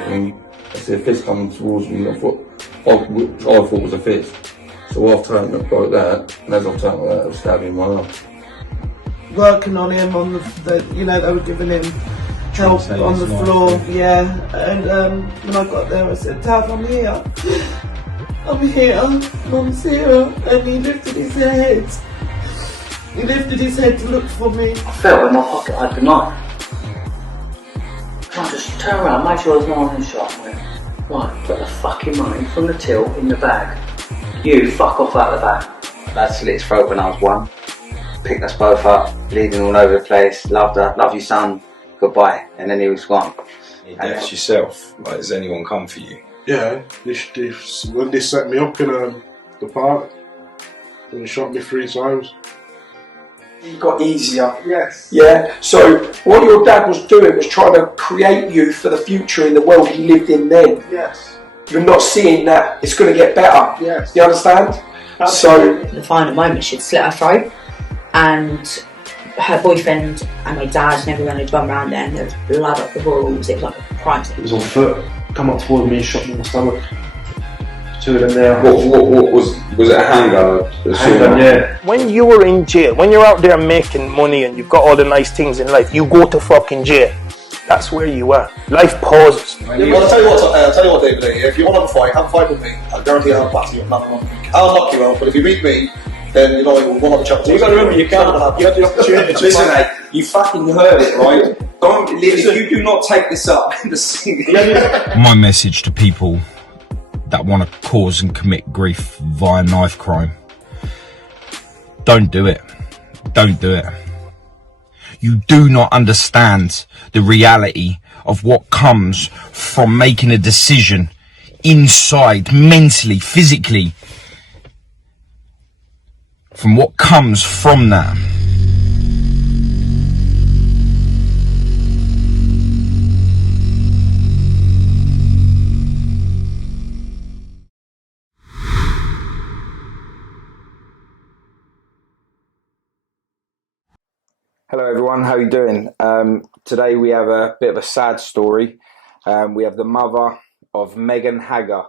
And I see a fist coming towards me, which I thought was a fist. So I've turned it like that, and as I've turned like that, I was stabbing my arm. Working on him on they were giving him help on the floor, and when I got there I said, Tav, I'm here, Mum's here, and he lifted his head to look for me. I felt in my pocket I had the knife. I just turned around, made sure there was no one in the shop, and went, right, put the fucking money from the till in the bag. You fuck off out of the bag. Dad slit his throat when I was 1. Picked us both up, bleeding all over the place. Loved her, love you son, goodbye. And then he was gone. You deaths yourself? Like, has anyone come for you? Yeah, when they set me up in the park, and they shot me 3 times. It got easier. Yes. Yeah. So what your dad was doing was trying to create you for the future in the world he lived in then. Yes. You're not seeing that it's going to get better. Yes. You understand? So at the final moment she'd slit her throat, and her boyfriend and my dad and everyone had gone around there, and there was blood up the walls. It was like a crime scene. It was on foot, come up towards me and shot me in the stomach. 2 of them there. What was it a handgun? Handgun, yeah. When you were in jail, when you're out there making money and you've got all the nice things in life, you go to fucking jail. That's where you are. Life pauses. Well, I'll tell you what, David, if you want to have a fight with me, I'll guarantee I'll batter you. I'll knock you out, but if you beat me, then you know we'll have a chat. You got to remember, you can't. You had the opportunity. Listen, mate, you fucking heard it, right? Don't, if you do not take this up, My message to people that want to cause and commit grief via knife crime: don't do it. Don't do it. You do not understand the reality of what comes from making a decision inside, mentally, physically, from what comes from that. Hello everyone, how are you doing? Today we have a bit of a sad story. We have the mother of Megan Hager,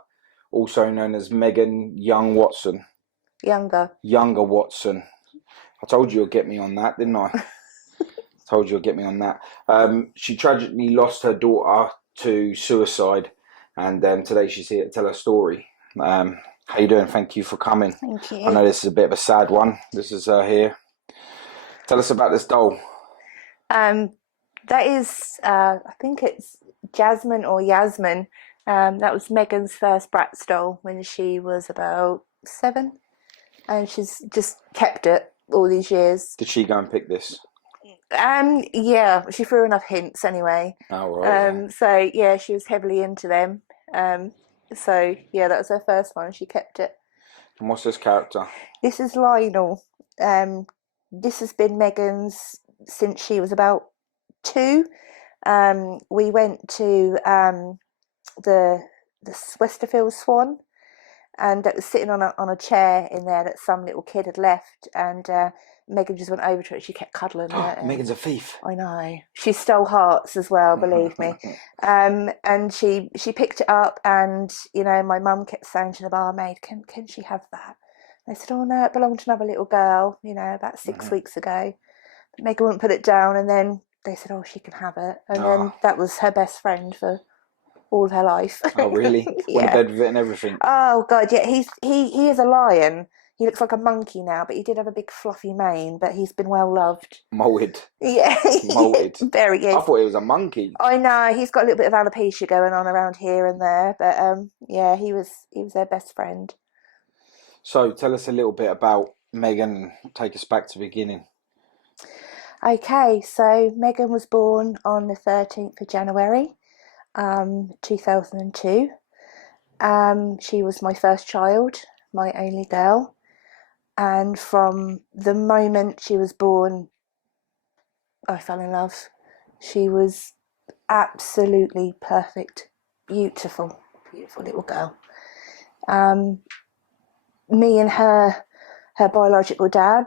also known as Megan Watson. Younger Watson. I told you you'd get me on that, didn't I? Told you you'd get me on that. She tragically lost her daughter to suicide, and today she's here to tell her story. How you doing? Thank you for coming. Thank you. I know this is a bit of a sad one. This is here. Tell us about this doll. That is, I think it's Jasmine or Yasmin. That was Megan's first Bratz doll when she was about 7, and she's just kept it all these years. Did she go and pick this? Yeah, she threw enough hints anyway. Oh, right. So yeah, she was heavily into them. So yeah, that was her first one. She kept it. And what's this character? This is Lionel. This has been Megan's since she was about 2. We went to the Westerfield Swan, and it was sitting on a chair in there that some little kid had left, and Megan just went over to it. She kept cuddling it. Megan's a thief. I know. She stole hearts as well, believe me. And she picked it up, and my mum kept saying to the barmaid, "Can she have that?" They said, "Oh no, it belonged to another little girl, about 6 weeks ago." But Megan wouldn't put it down, and then they said, "Oh, she can have it." And then that was her best friend for all of her life. Oh, really? Yeah. Went to bed with it and everything? Oh God, yeah. He is a lion. He looks like a monkey now, but he did have a big fluffy mane, but he's been well loved. Molded. Yeah. Molded. Very good. I thought it was a monkey. I know, he's got a little bit of alopecia going on around here and there, but yeah, he was their best friend. So tell us a little bit about Megan. Take us back to the beginning. Okay, so Megan was born on the 13th of January, 2002. She was my first child, my only girl. And from the moment she was born, I fell in love. She was absolutely perfect, beautiful, beautiful little girl. Me and her biological dad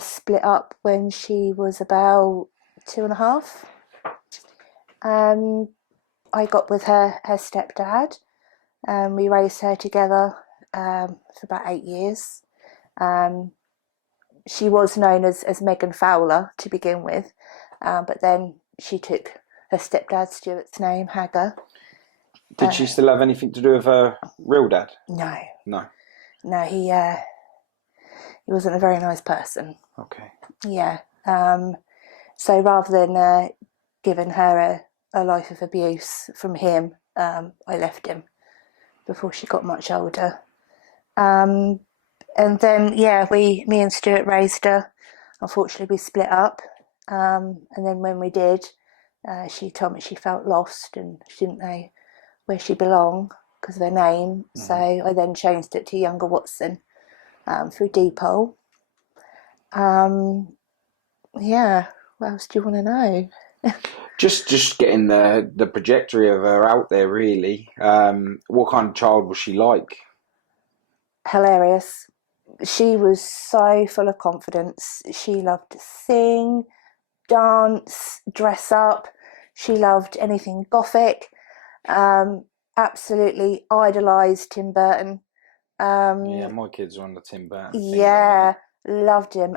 split up when she was about 2.5. I got with her stepdad. We raised her together for about 8 years. She was known as Megan Fowler to begin with, but then she took her stepdad Stuart's name, Hagar. Did she still have anything to do with her real dad? No. No. No, he wasn't a very nice person. Okay. Yeah. So rather than giving her a life of abuse from him, I left him before she got much older. And then, me and Stuart raised her. Unfortunately, we split up. And then when we did, she told me she felt lost and she didn't know where she belonged because of her name. Mm-hmm. So I then changed it to Younger Watson through Depot. What else do you want to know? Just getting the trajectory of her out there, really. What kind of child was she like? Hilarious. She was so full of confidence. She loved to sing, dance, dress up. She loved anything gothic. Absolutely idolised Tim Burton. My kids are on the Tim Burton thing. Yeah, loved him.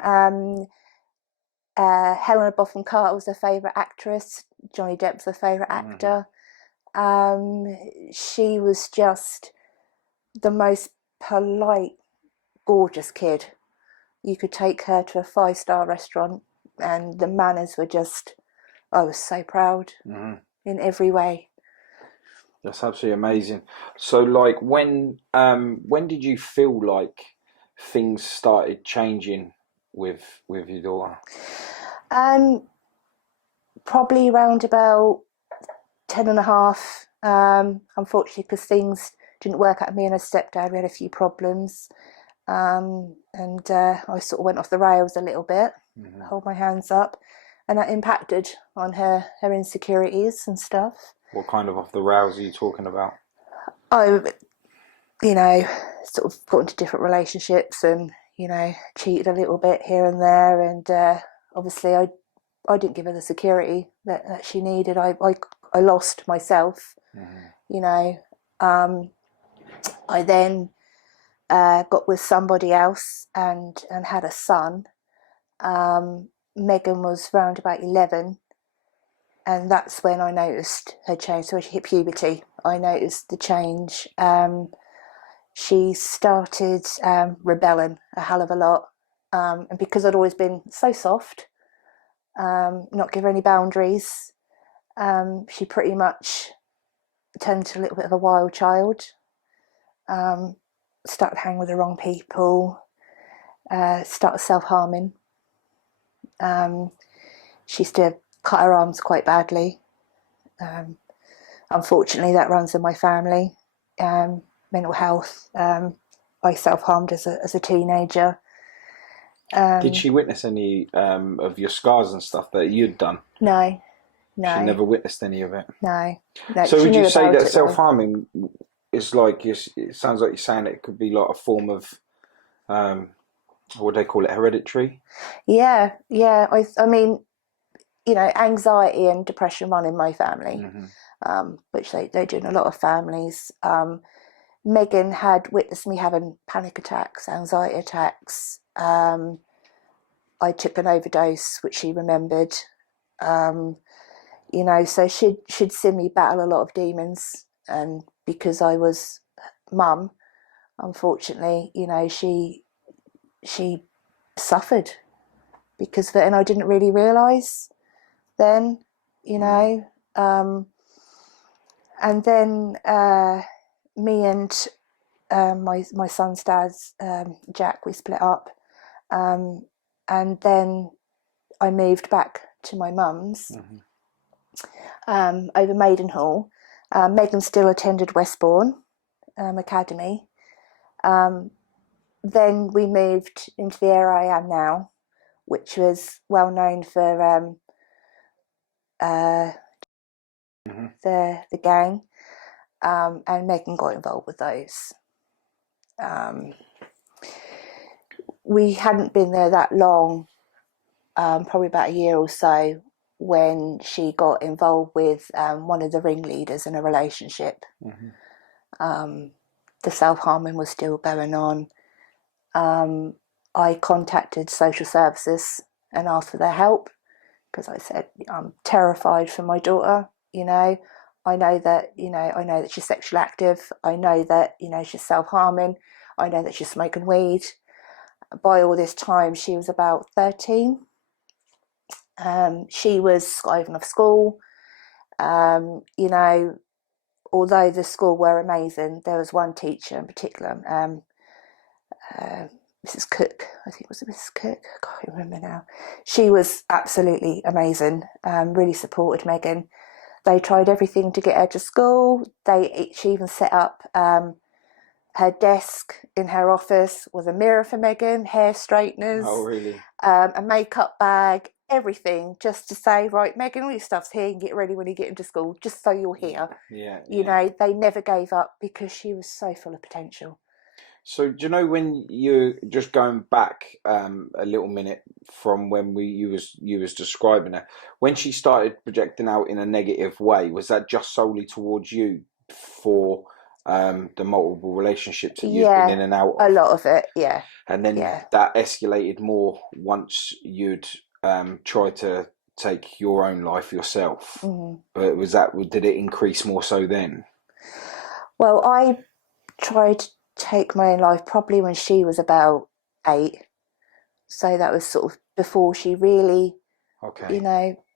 Helena Bonham Carter was her favourite actress. Johnny Depp was her favourite actor. She was just the most polite, gorgeous kid. You could take her to a 5-star restaurant and the manners were just, I was so proud in every way. That's absolutely amazing. So, like, when did you feel like things started changing with your daughter? Probably around about 10 and a half. Unfortunately, because things didn't work out with me and her stepdad, we had a few problems. And I sort of went off the rails a little bit, hold my hands up, and that impacted on her insecurities and stuff. What kind of off the rails are you talking about? Sort of got into different relationships and, cheated a little bit here and there. And obviously I didn't give her the security that she needed. I lost myself, I then got with somebody else and had a son. Megan was around about 11. And that's when I noticed her change. So when she hit puberty, I noticed the change. She started rebelling a hell of a lot. And because I'd always been so soft, not give her any boundaries, she pretty much turned into a little bit of a wild child. Started hanging with the wrong people, started self-harming. She used to cut her arms quite badly. Unfortunately, that runs in my family. Mental health. I self-harmed as a teenager. Did she witness any of your scars and stuff that you'd done? No. She never witnessed any of it? No. So would you say that self-harming is like, it sounds like you're saying it could be like a form of, what do they call it, hereditary? Yeah. I mean, anxiety and depression run in my family, which they do in a lot of families. Megan had witnessed me having panic attacks, anxiety attacks. I took an overdose, which she remembered. So she'd seen me battle a lot of demons, and because I was mum, unfortunately, she suffered because of it, and I didn't really realise then, and then me and my son's dad's Jack, we split up, and then I moved back to my mum's over Maidenhall. Megan still attended Westbourne Academy. Then we moved into the area I am now, which was well known for the gang, and Megan got involved with those. We hadn't been there that long, probably about a year or so, when she got involved with one of the ringleaders in a relationship. The self-harming was still going on. I contacted social services and asked for their help because I said, I'm terrified for my daughter. I know that she's sexually active. I know that, she's self-harming. I know that she's smoking weed. By all this time, she was about 13. She was skiving off school. Although the school were amazing, there was one teacher in particular, Mrs. Cook, I think it was Mrs. Cook, I can't remember now. She was absolutely amazing, really supported Megan. They tried everything to get her to school. She even set up her desk in her office with a mirror for Megan, hair straighteners, Oh, really? A makeup bag, everything, just to say, right, Megan, all your stuff's here, and get ready when you get into school, just so you're here. They never gave up because she was so full of potential. So do you know, when you're just going back a little minute from when you was describing her, when she started projecting out in a negative way, was that just solely towards you for the multiple relationships that you've been in and out of? A lot of it, yeah. And then that escalated more once you'd tried to take your own life yourself. But did it increase more so then? Well, I tried to take my own life probably when she was about 8. So that was sort of before she really,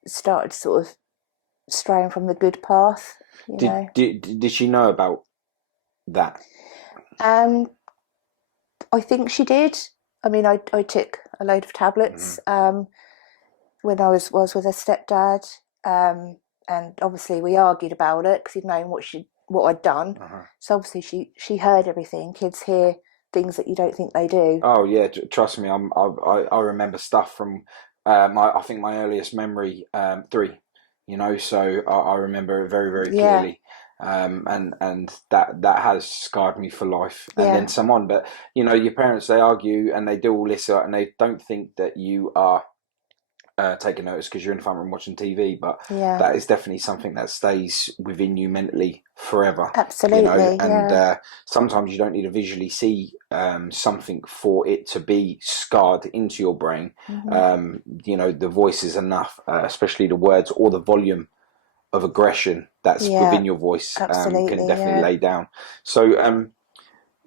started sort of straying from the good path. Did she know about that? I think she did. I mean, I took a load of tablets when I was with her stepdad, and obviously we argued about it because he'd known what I'd done. So obviously she heard everything. Kids hear things that you don't think they do. Oh yeah, trust me. I remember stuff from I think my earliest memory 3. So I remember it very, very clearly. And that has scarred me for life. And then some on. But your parents, they argue and they do all this, and they don't think that you are taking notice because you're in the front room watching TV. But that is definitely something that stays within you mentally forever. Absolutely. And sometimes you don't need to visually see something for it to be scarred into your brain. The voice is enough, especially the words or the volume of aggression that's within your voice can definitely lay down. So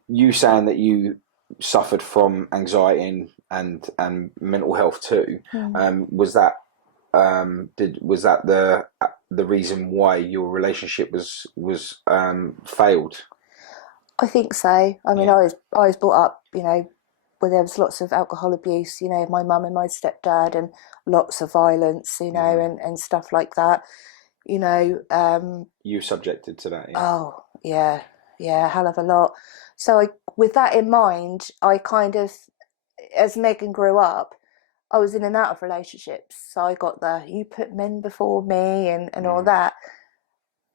you saying that you suffered from anxiety and mental health too, was that the reason why your relationship was failed? I think so. I mean, I was brought up, where there was lots of alcohol abuse, my mum and my stepdad, and lots of violence, and stuff like that. You subjected to that? Oh, yeah, a hell of a lot. So with that in mind, I kind of, as Megan grew up, I was in and out of relationships. So I got you put men before me and all that.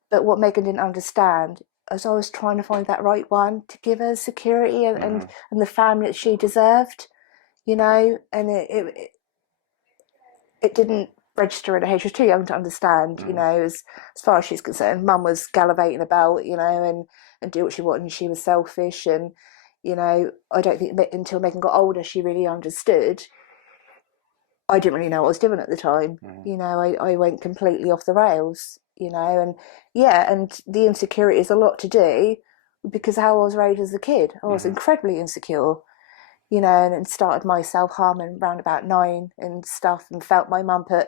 But what Megan didn't understand is I was trying to find that right one to give her security and the family that she deserved, and it didn't register in her head. She was too young to understand, as far as she's concerned. Mum was gallivanting about, and do what she wanted, and she was selfish. And, I don't think until Megan got older, she really understood. I didn't really know what I was doing at the time. I went completely off the rails, and the insecurity is a lot to do because how I was raised as a kid. I was incredibly insecure. And started my self-harming around about 9 and stuff, and felt my mum put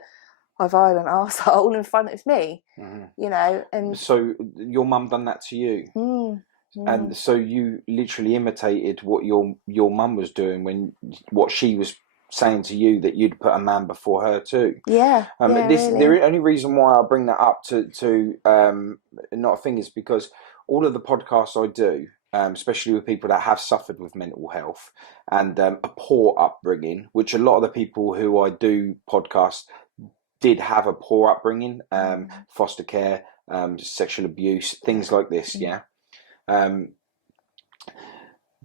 a violent arsehole in front of me, and... So your mum done that to you? And so you literally imitated what your mum was doing what she was saying to you, that you'd put a man before her too. Really. The only reason why I bring that up to not a thing is because all of the podcasts I do, especially with people that have suffered with mental health and a poor upbringing, which a lot of the people who I do podcasts did have a poor upbringing, foster care, sexual abuse, things like this, they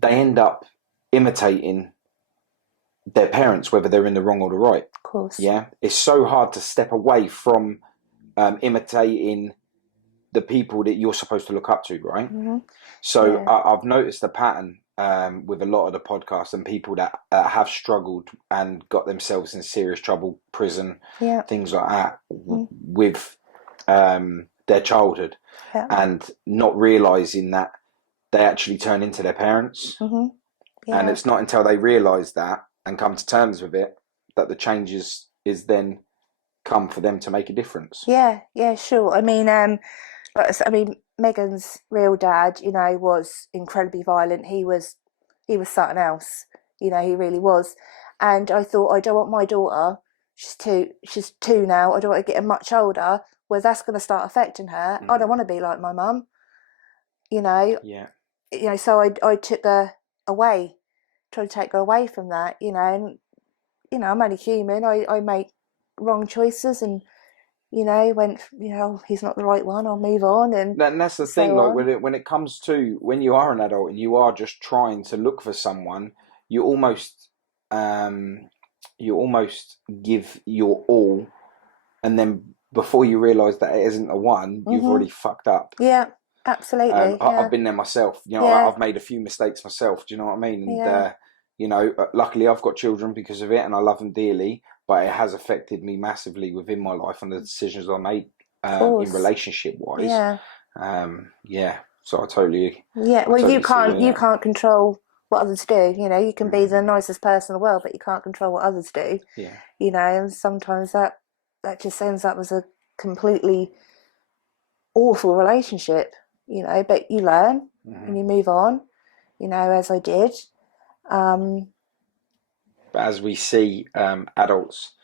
end up imitating their parents, whether they're in the wrong or the right. Of course. Yeah, it's so hard to step away from imitating the people that you're supposed to look up to, right? Mm-hmm. So Yeah. I've noticed a pattern with a lot of the podcasts and people that have struggled and got themselves in serious trouble, prison, Yeah. things like that, with their childhood, Yeah. and not realising that they actually turn into their parents. Mm-hmm. Yeah. And it's not until they realise that and come to terms with it that the changes is then come for them to make a difference. Yeah, sure. I mean, Megan's real dad, you know, was incredibly violent. He was something else. You know, he really was. And I thought, I don't want my daughter. She's two now. I don't want to get her much older, where that's going to start affecting her. I don't want to be like my mum. You know. Yeah. You know, so I took her away, tried to take her away from that. You know, and you know, I'm only human. I make wrong choices, and you know, went, you know, he's not the right one, I'll move on. And that's the thing, like when it comes to when you are an adult and you are just trying to look for someone, you almost give your all, and then before you realise that it isn't the one, you've already fucked up. Yeah, absolutely. I've been there myself. You know, I've made a few mistakes myself. Do you know what I mean? And you know, luckily I've got children because of it, and I love them dearly. But it has affected me massively within my life and the decisions I made in relationship wise. Yeah. So I totally. Yeah. Well, you can't control what others do. You know, you can be the nicest person in the world, but you can't control what others do. Yeah. You know, and sometimes that just ends up as a completely awful relationship. You know, but you learn and you move on. You know, as I did. But as we see adults,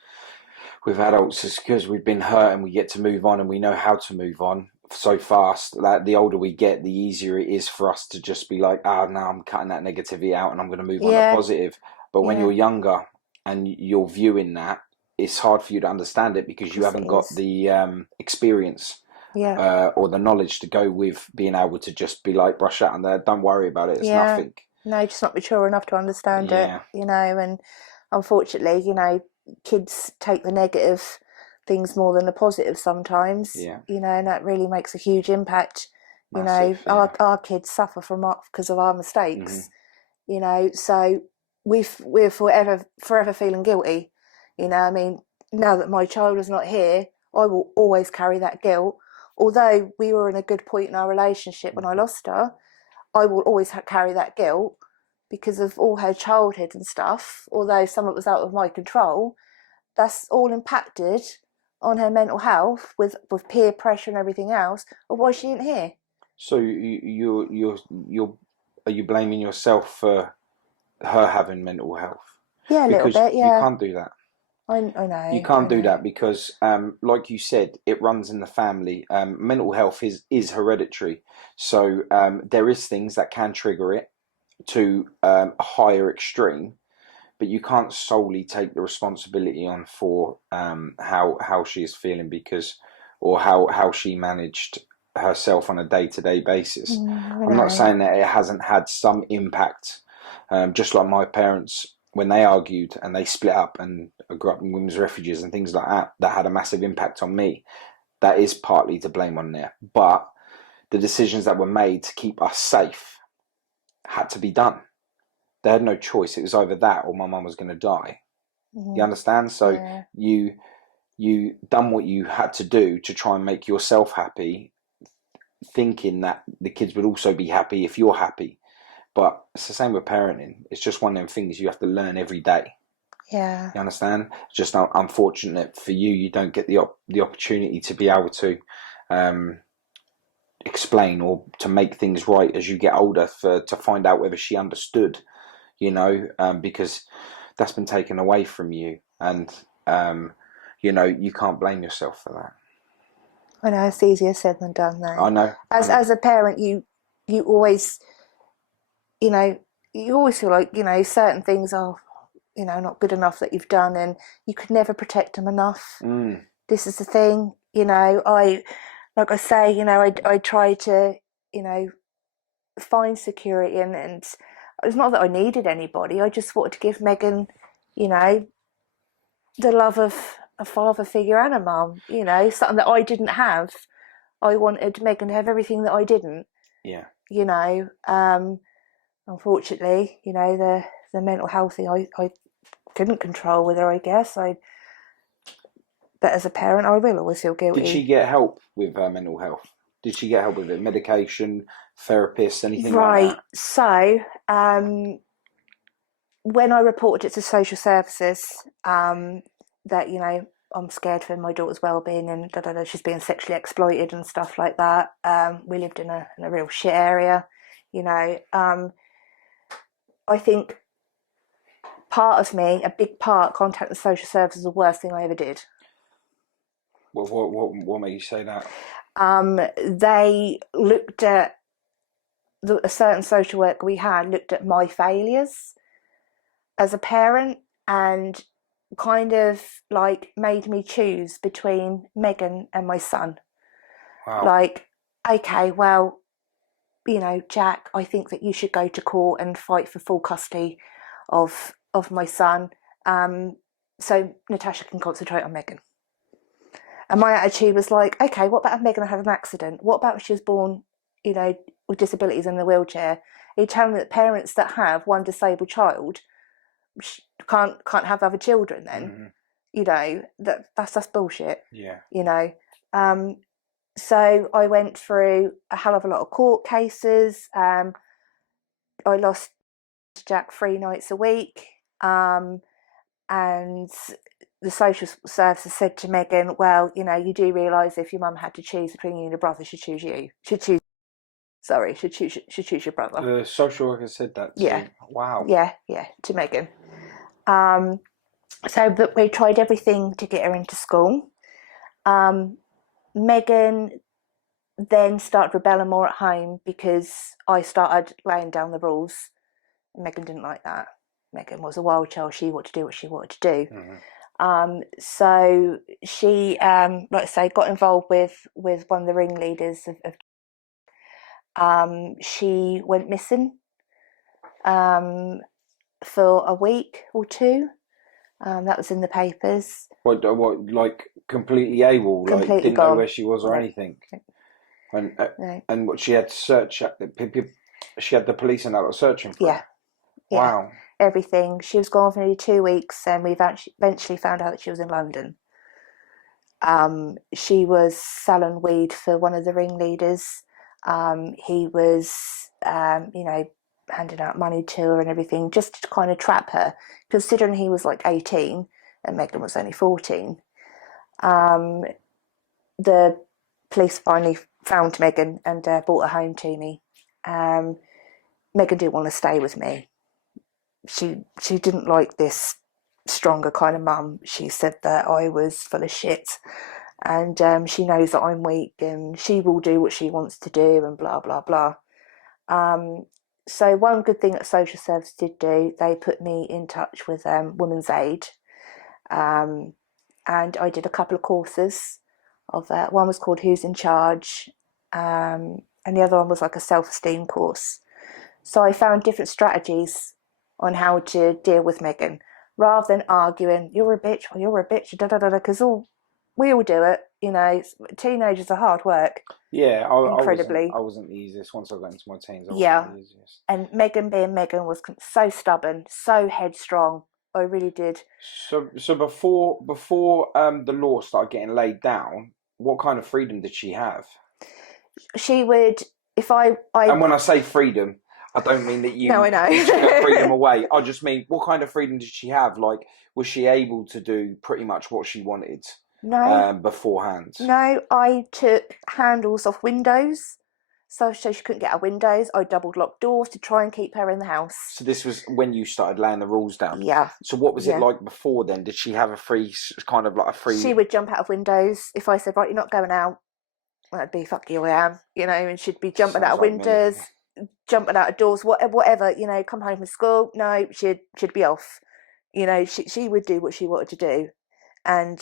it's because we've been hurt and we get to move on and we know how to move on so fast that the older we get, the easier it is for us to just be like, no, I'm cutting that negativity out and I'm going to move on to positive. But when you're younger and you're viewing that, it's hard for you to understand it because you haven't got the experience or the knowledge to go with being able to just be like, brush that and don't worry about it. It's nothing. No, just not mature enough to understand it, you know, and unfortunately, you know, kids take the negative things more than the positive sometimes, you know, and that really makes a huge impact. Massive, you know, our kids suffer because of our mistakes, you know, so we're forever feeling guilty, you know. I mean, now that my child is not here, I will always carry that guilt. Although we were in a good point in our relationship when I lost her, I will always carry that guilt because of all her childhood and stuff. Although some of it was out of my control, that's all impacted on her mental health with peer pressure and everything else of why she ain't here. So you're are you blaming yourself for her having mental health? Yeah, a little bit. Yeah, you can't do that. I know. You can't do that because, like you said, it runs in the family. Mental health is hereditary. So there is things that can trigger it to a higher extreme, but you can't solely take the responsibility on for how she is feeling or how she managed herself on a day-to-day basis. I'm not saying that it hasn't had some impact, just like my parents, when they argued and they split up and grew up in women's refuges and things like that had a massive impact on me. That is partly to blame on there. But the decisions that were made to keep us safe had to be done. They had no choice. It was either that or my mum was going to die. You understand? So you done what you had to do to try and make yourself happy, thinking that the kids would also be happy if you're happy. But it's the same with parenting. It's just one of them things you have to learn every day. Yeah. You understand? It's just unfortunate for you. You don't get the opportunity to be able to explain or to make things right as you get older to find out whether she understood, you know, because that's been taken away from you. And, you know, you can't blame yourself for that. I know, it's easier said than done, though. I know. As a parent, you always, you know, you always feel like, you know, certain things are, you know, not good enough that you've done, and you could never protect them enough. This is the thing, you know, like I say, you know, I try to, you know, find security, and it's not that I needed anybody. I just wanted to give Megan, you know, the love of a father figure and a mum, you know, something that I didn't have. I wanted Megan to have everything that I didn't. Yeah. You know, unfortunately, you know, the mental health thing I couldn't control with her, I guess. But as a parent, I will always feel guilty. Did she get help with her mental health? Did she get help with it? Medication, therapists, anything right. like that? So, when I reported it to social services, that, you know, I'm scared for my daughter's well-being and she's being sexually exploited and stuff like that. We lived in a real shit area, you know. I think part of me, a big part, contacting the social services was the worst thing I ever did. What made you say that? They looked at a certain social worker we had looked at my failures as a parent and kind of like made me choose between Megan and my son. Wow. Like, okay, well, you know, Jack, I think that you should go to court and fight for full custody of my son, so Natasha can concentrate on Megan. And my attitude was like, okay, what about if Megan had an accident? What about if she was born, you know, with disabilities in a wheelchair? Are you telling me that parents that have one disabled child can't have other children then? Mm-hmm. You know, that's bullshit. Yeah. You know. So I went through a hell of a lot of court cases. I lost Jack 3 nights a week. And the social services said to Megan, well, you know, you do realise if your mum had to choose between you and your brother, she'd choose you. Should choose your brother. The social worker said that to Yeah. you. Wow. Yeah, to Megan. So but we tried everything to get her into school. Megan then started rebelling more at home because I started laying down the rules. Megan didn't like that. Megan was a wild child. She wanted to do what she wanted to do. Mm-hmm. So she, like I say, got involved with one of the ringleaders she went missing for a week or two. That was in the papers. What like completely AWOL? Completely like didn't gone. know where she was or No. anything? No. And what she had to search, she had the police and that were searching for her? Yeah. Wow. Everything. She was gone for nearly 2 weeks and we eventually found out that she was in London. She was selling weed for one of the ringleaders. He was, you know, handing out money to her and everything just to kind of trap her, considering he was like 18 and Megan was only 14. The police finally found Megan and brought her home to me. Megan didn't want to stay with me. She didn't like this stronger kind of mum. She said that I was full of shit and she knows that I'm weak and she will do what she wants to do and blah blah blah. So one good thing that social service did do, they put me in touch with Women's Aid, and I did a couple of courses of that. One was called Who's in Charge, and the other one was like a self-esteem course. So I found different strategies on how to deal with Megan, rather than arguing, you're a bitch, or you're a bitch, da da da da, because we all do it, you know. Teenagers are hard work. Yeah, incredibly. I wasn't the easiest once I got into my teens. Yeah, and Megan being Megan was so stubborn, so headstrong. I really did. So before the law started getting laid down, what kind of freedom did she have? She would, if I and when I say freedom, I don't mean that you no, I know. took freedom away. I just mean, what kind of freedom did she have? Like, was she able to do pretty much what she wanted? No. Beforehand? No, I took handles off windows, so she couldn't get out windows. I doubled locked doors to try and keep her in the house. So this was when you started laying the rules down? Yeah. So what was it like before then? Did she have a free, kind of like a free... She would jump out of windows. If I said, right, you're not going out, that'd be, fuck you, I am. You know, and she'd be jumping out of windows, jumping out of doors, whatever, you know, come home from school. No, she'd be off. You know, she would do what she wanted to do. And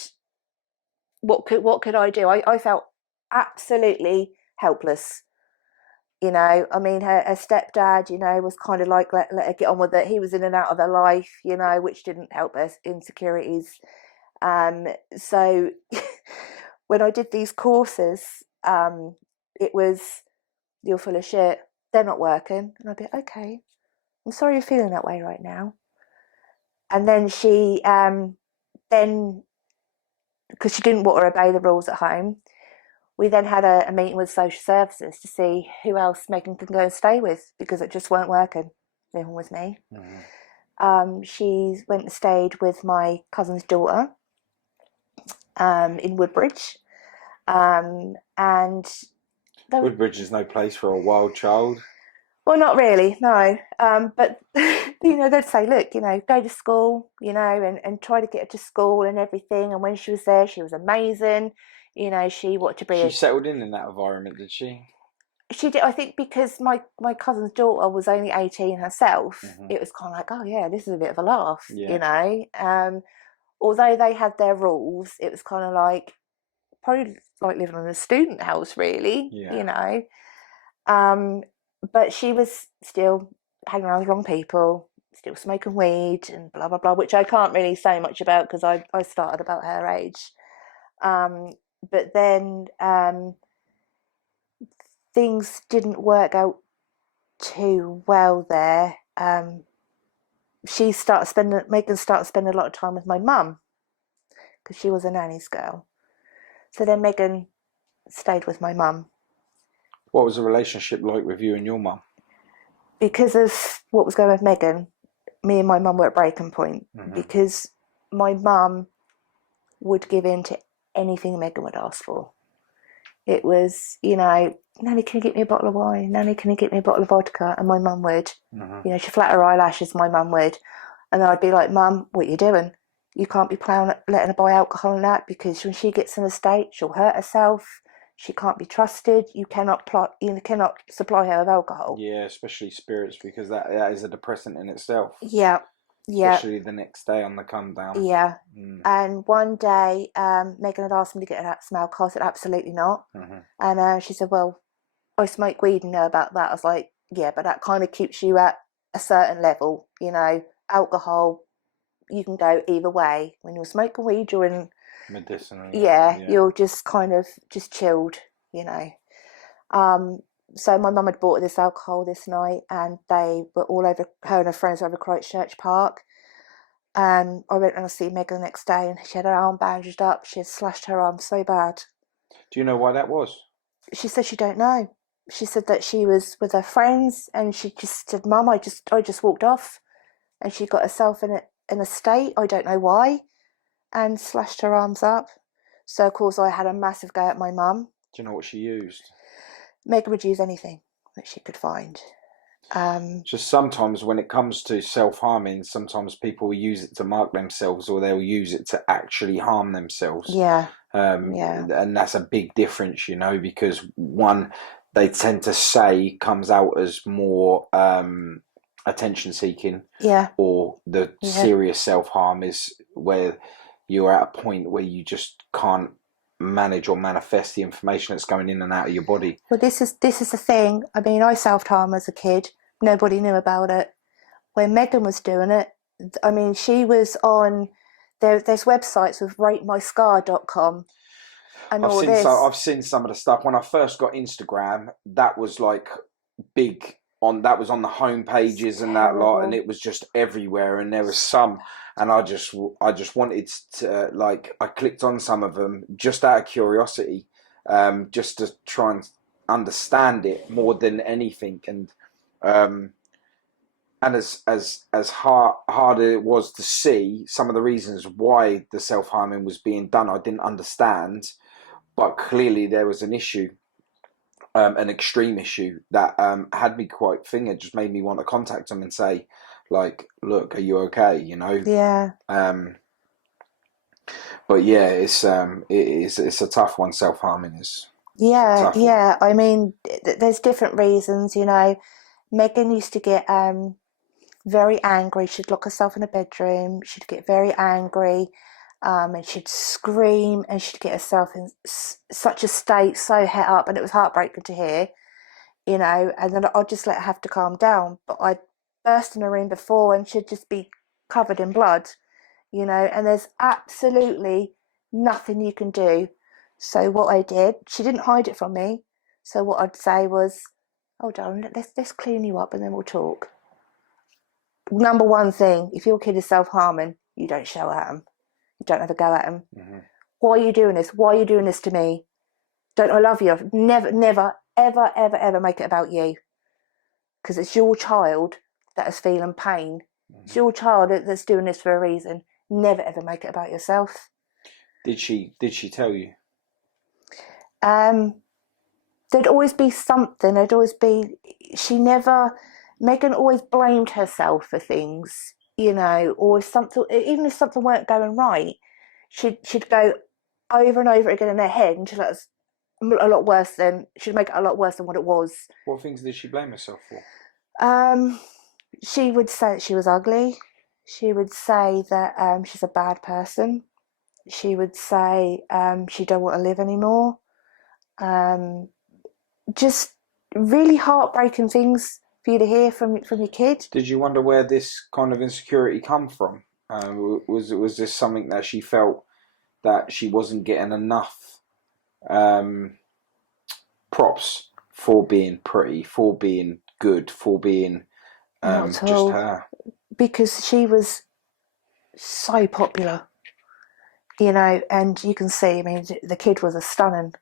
what could I do? I felt absolutely helpless. You know, I mean, her stepdad, you know, was kind of like, let her get on with it. He was in and out of her life, you know, which didn't help her insecurities. So when I did these courses, it was, you're full of shit, they're not working. And I'd be, okay, I'm sorry you're feeling that way right now. And then she, because she didn't want to obey the rules at home, we then had a meeting with social services to see who else Megan can go and stay with, because it just weren't working living with me. She went and stayed with my cousin's daughter in Woodbridge. And Woodbridge is no place for a wild child. Well, not really, no. But, you know, they'd say, look, you know, go to school, you know, and try to get her to school and everything. And when she was there, she was amazing. You know, she wanted to be... She settled in that environment, did she? She did, I think, because my cousin's daughter was only 18 herself. It was kind of like, oh, yeah, this is a bit of a laugh, you know. Although they had their rules, it was kind of like, probably like living in a student house, really, you know. But she was still hanging around the wrong people, still smoking weed and blah, blah, blah, which I can't really say much about because I started about her age. But then things didn't work out too well there. Megan started spending a lot of time with my mum because she was a nanny's girl. So then Megan stayed with my mum. What was the relationship like with you and your mum? Because of what was going on with Megan, me and my mum were at breaking point because my mum would give in to anything Megan would ask for. It was, you know, Nanny, can you get me a bottle of wine? Nanny, can you get me a bottle of vodka? And my mum would. You know, she'd flat her eyelashes, my mum would. And I'd be like, Mum, what are you doing? You can't be letting her buy alcohol and that, because when she gets in a state, she'll hurt herself. She can't be trusted. You cannot supply her with alcohol. Yeah, especially spirits, because that is a depressant in itself. Yeah. Especially the next day on the come down. Yeah. And one day, Megan had asked me to get her some alcohol. I said, absolutely not. And she said, well, I smoke weed and know about that. I was like, yeah, but that kind of keeps you at a certain level. You know, alcohol, you can go either way. When you're smoking weed, you're in... medicinal. Yeah, you're just kind of just chilled, you know. So my mum had bought this alcohol this night, and they were all over, her and her friends were over Christchurch Park. And I went and I see Megan the next day, and she had her arm bandaged up. She had slashed her arm so bad. Do you know why that was? She said she don't know. She said that she was with her friends, and she just said, Mum, I just walked off, and she got herself in a state, I don't know why, and slashed her arms up. So of course I had a massive go at my mum. Do you know what she used? Megan would use anything that she could find. Just sometimes when it comes to self-harming, sometimes people will use it to mark themselves, or they'll use it to actually harm themselves. Yeah. And that's a big difference, you know, because one, they tend to say comes out as more attention seeking. Yeah. Or the serious self-harm is where you're at a point where you just can't manage or manifest the information that's going in and out of your body. Well, this is the thing. I mean, I self-harmed as a kid. Nobody knew about it. When Megan was doing it, I mean, she was on... There's websites with ratemyscar.com and all this. I've seen some of the stuff. When I first got Instagram, that was like big... that was on the home pages and that lot, and it was just everywhere, and there was some, and I just wanted to, like, I clicked on some of them just out of curiosity, just to try and understand it more than anything, and as hard it was to see some of the reasons why the self-harming was being done, I didn't understand, but clearly there was an issue. An extreme issue that had me quite fingered, just made me want to contact them and say, like, look, are you okay? You know? Yeah. But yeah, it's a tough one. Self-harming is. Yeah, yeah. I mean, there's different reasons, you know. Megan used to get very angry. She'd lock herself in a bedroom. She'd get very angry. And she'd scream, and she'd get herself in such a state, so het up, and it was heartbreaking to hear. you know, and then I'd just let her have to calm down. But I'd burst in her room before and she'd just be covered in blood, you know, and there's absolutely nothing you can do. So what I did, she didn't hide it from me. So what I'd say was, oh darling, let's clean you up and then we'll talk. Number one thing, if your kid is self-harming, you don't shout at them. You don't have a go at them. Mm-hmm. Why are you doing this? Why are you doing this to me? Don't I love you? Never, never, ever, ever, ever make it about you. Because it's your child that is feeling pain. Mm-hmm. It's your child that's doing this for a reason. Never, ever make it about yourself. Did she tell you? There'd always be something. There'd always be... Megan always blamed herself for things, you know, or something. Even if something weren't going right, she'd go over and over again in her head until it was a lot worse than... She'd make it a lot worse than what it was. What things did she blame herself for? She would say that she was ugly. She would say that she's a bad person. She would say she don't want to live anymore. Just really heartbreaking things for you to hear from your kid. Did you wonder where this kind of insecurity come from? Was this something that she felt that she wasn't getting enough props for being pretty, for being good, for being just her? Because she was so popular, you know, and you can see, I mean, the kid was a stunning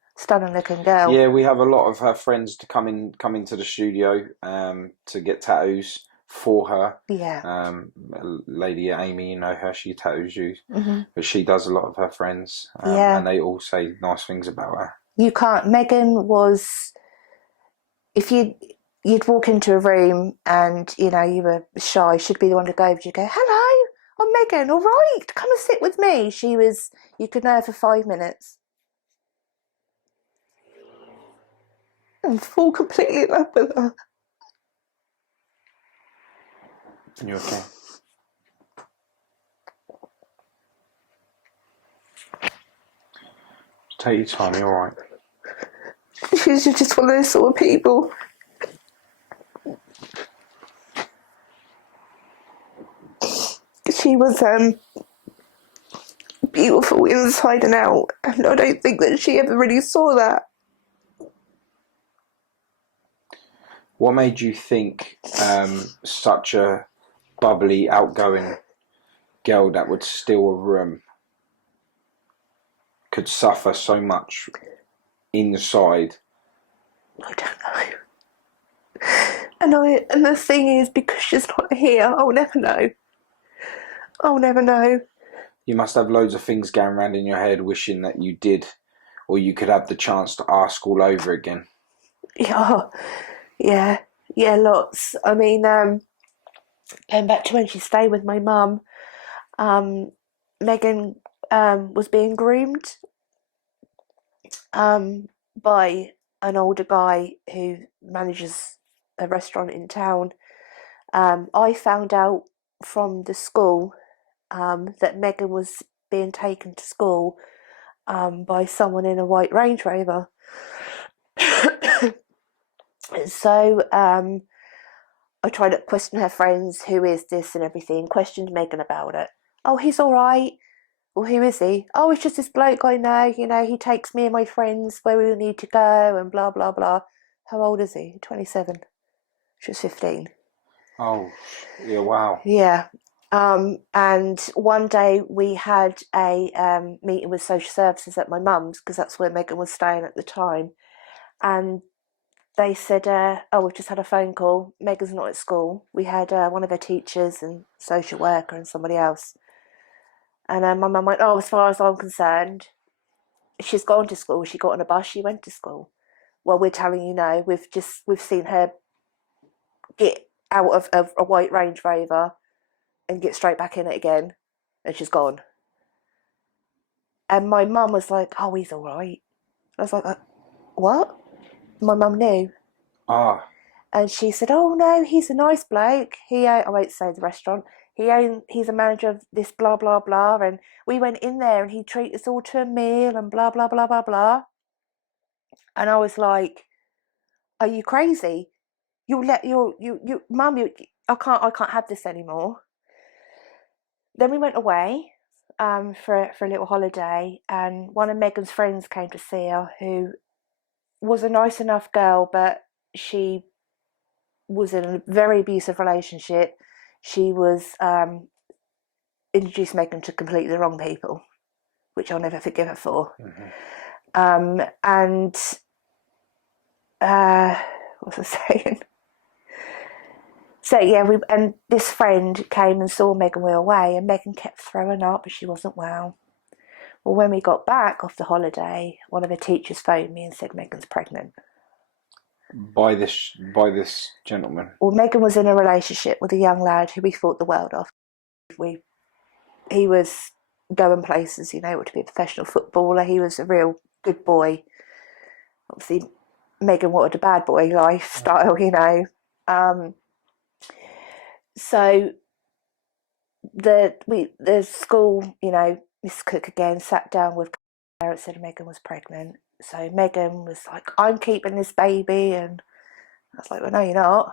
looking girl. Yeah, we have a lot of her friends to come into the studio to get tattoos for her. Yeah. Lady Amy, you know her, she tattoos you. Mm-hmm. But she does a lot of her friends. Yeah. And they all say nice things about her. You can't... Megan was... If you'd walk into a room and, you know, you were shy, she'd be the one to go over to you, go, hello, I'm Megan, all right, come and sit with me. She was... You could know her for 5 minutes. And fall completely in love with her. You okay? Take your time, you're alright. She's just one of those sort of people. She was beautiful inside and out, and I don't think that she ever really saw that. What made you think such a bubbly, outgoing girl that would steal a room could suffer so much inside? I don't know. And the thing is, because she's not here, I'll never know. I'll never know. You must have loads of things going around in your head wishing that you did, or you could have the chance to ask all over again. Yeah, lots. I mean, going back to when she stayed with my mum, Megan was being groomed by an older guy who manages a restaurant in town. I found out from the school that Megan was being taken to school by someone in a white Range Rover. So I tried to question her friends, who is this and everything, questioned Megan about it. Oh, he's all right. Well, who is he? Oh, it's just this bloke I know, you know, he takes me and my friends where we need to go and blah, blah, blah. How old is he? 27. She was 15. Oh, yeah, wow. Yeah. And one day we had a meeting with social services at my mum's, because that's where Megan was staying at the time. And they said, we've just had a phone call. Megan's not at school. We had one of her teachers and social worker and somebody else. And my mum went, as far as I'm concerned, she's gone to school. She got on a bus. She went to school. Well, we're telling you no. We've seen her get out of a white Range Rover and get straight back in it again, and she's gone. And my mum was like, oh, he's all right. I was like, what? My mum knew. And she said, oh no, he's a nice bloke. I won't say the restaurant. He's a manager of this blah, blah, blah. And we went in there and he treated us all to a meal and blah, blah, blah, blah, blah. And I was like, are you crazy? You'll let mum, I can't have this anymore. Then we went away for a little holiday, and one of Megan's friends came to see her, who was a nice enough girl, but she was in a very abusive relationship. She was introduced Megan to completely the wrong people, which I'll never forgive her for. And what was I saying? So yeah, and this friend came and saw Megan, we were away, and Megan kept throwing up, but she wasn't well. Well, when we got back off the holiday, one of the teachers phoned me and said Megan's pregnant. By this gentleman. Well, Megan was in a relationship with a young lad who we thought the world of. He was going places, you know, to be a professional footballer. He was a real good boy. Obviously, Megan wanted a bad boy lifestyle, you know. So the school, you know, Miss Cook again sat down with her and said Megan was pregnant. So Megan was like, I'm keeping this baby, and I was like, well, no, you're not.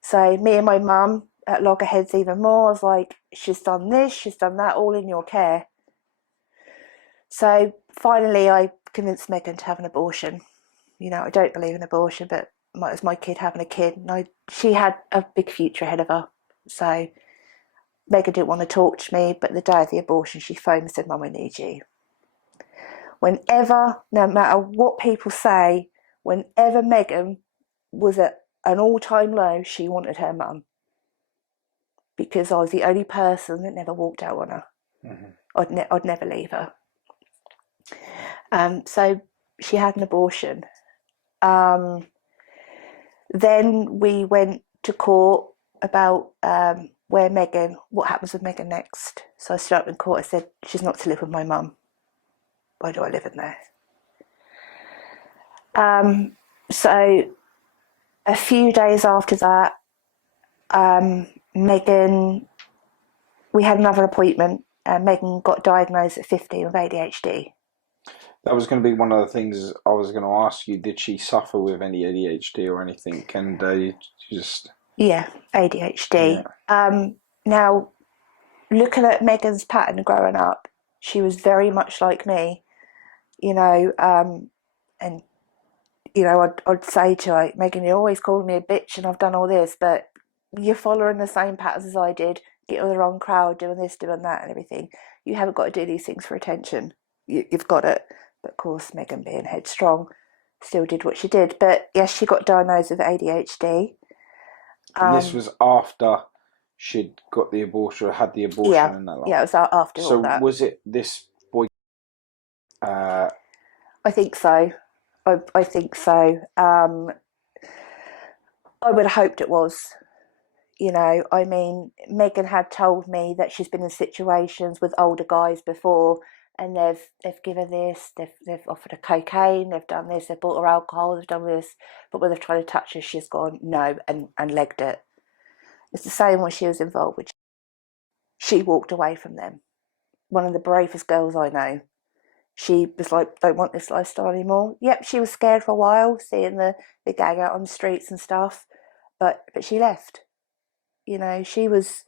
So me and my mum at loggerheads even more. I was like, she's done this, she's done that, all in your care. So finally I convinced Megan to have an abortion. You know, I don't believe in abortion, but it was my kid having a kid, and she had a big future ahead of her. So Megan didn't want to talk to me, but the day of the abortion she phoned and said, Mum, I need you. Whenever, no matter what people say, whenever Megan was at an all-time low, she wanted her mum, because I was the only person that never walked out on her. I'd never leave her. So she had an abortion. Then we went to court about what happens with Megan next. So I stood up in court. I said, she's not to live with my mum. Why do I live in there? So a few days after that, Megan, we had another appointment, and Megan got diagnosed at 15 with ADHD. That was going to be one of the things I was going to ask you. Did she suffer with any ADHD or anything? And just... Yeah, ADHD. Yeah. Now, looking at Megan's pattern growing up, she was very much like me, you know, and, you know, I'd say to her, Megan, you're always calling me a bitch and I've done all this, but you're following the same patterns as I did, get with the wrong crowd, doing this, doing that and everything. You haven't got to do these things for attention. You've got it. But of course, Megan, being headstrong, still did what she did. But yes, she got diagnosed with ADHD. And this was after she'd got the abortion, or had the abortion, and that. Yeah, it was after all that. So was it this boy? I think so. I think so. I would have hoped it was. You know, I mean, Megan had told me that she's been in situations with older guys before, and they've given this, they've offered her cocaine, they've done this, they've bought her alcohol, they've done this, but when they've tried to touch her, she's gone no and legged it. It's the same when she was involved with. She walked away from them. One of the bravest girls I know. She was like, don't want this lifestyle anymore. Yep, she was scared for a while, seeing the gang out on the streets and stuff, but she left. You know, she was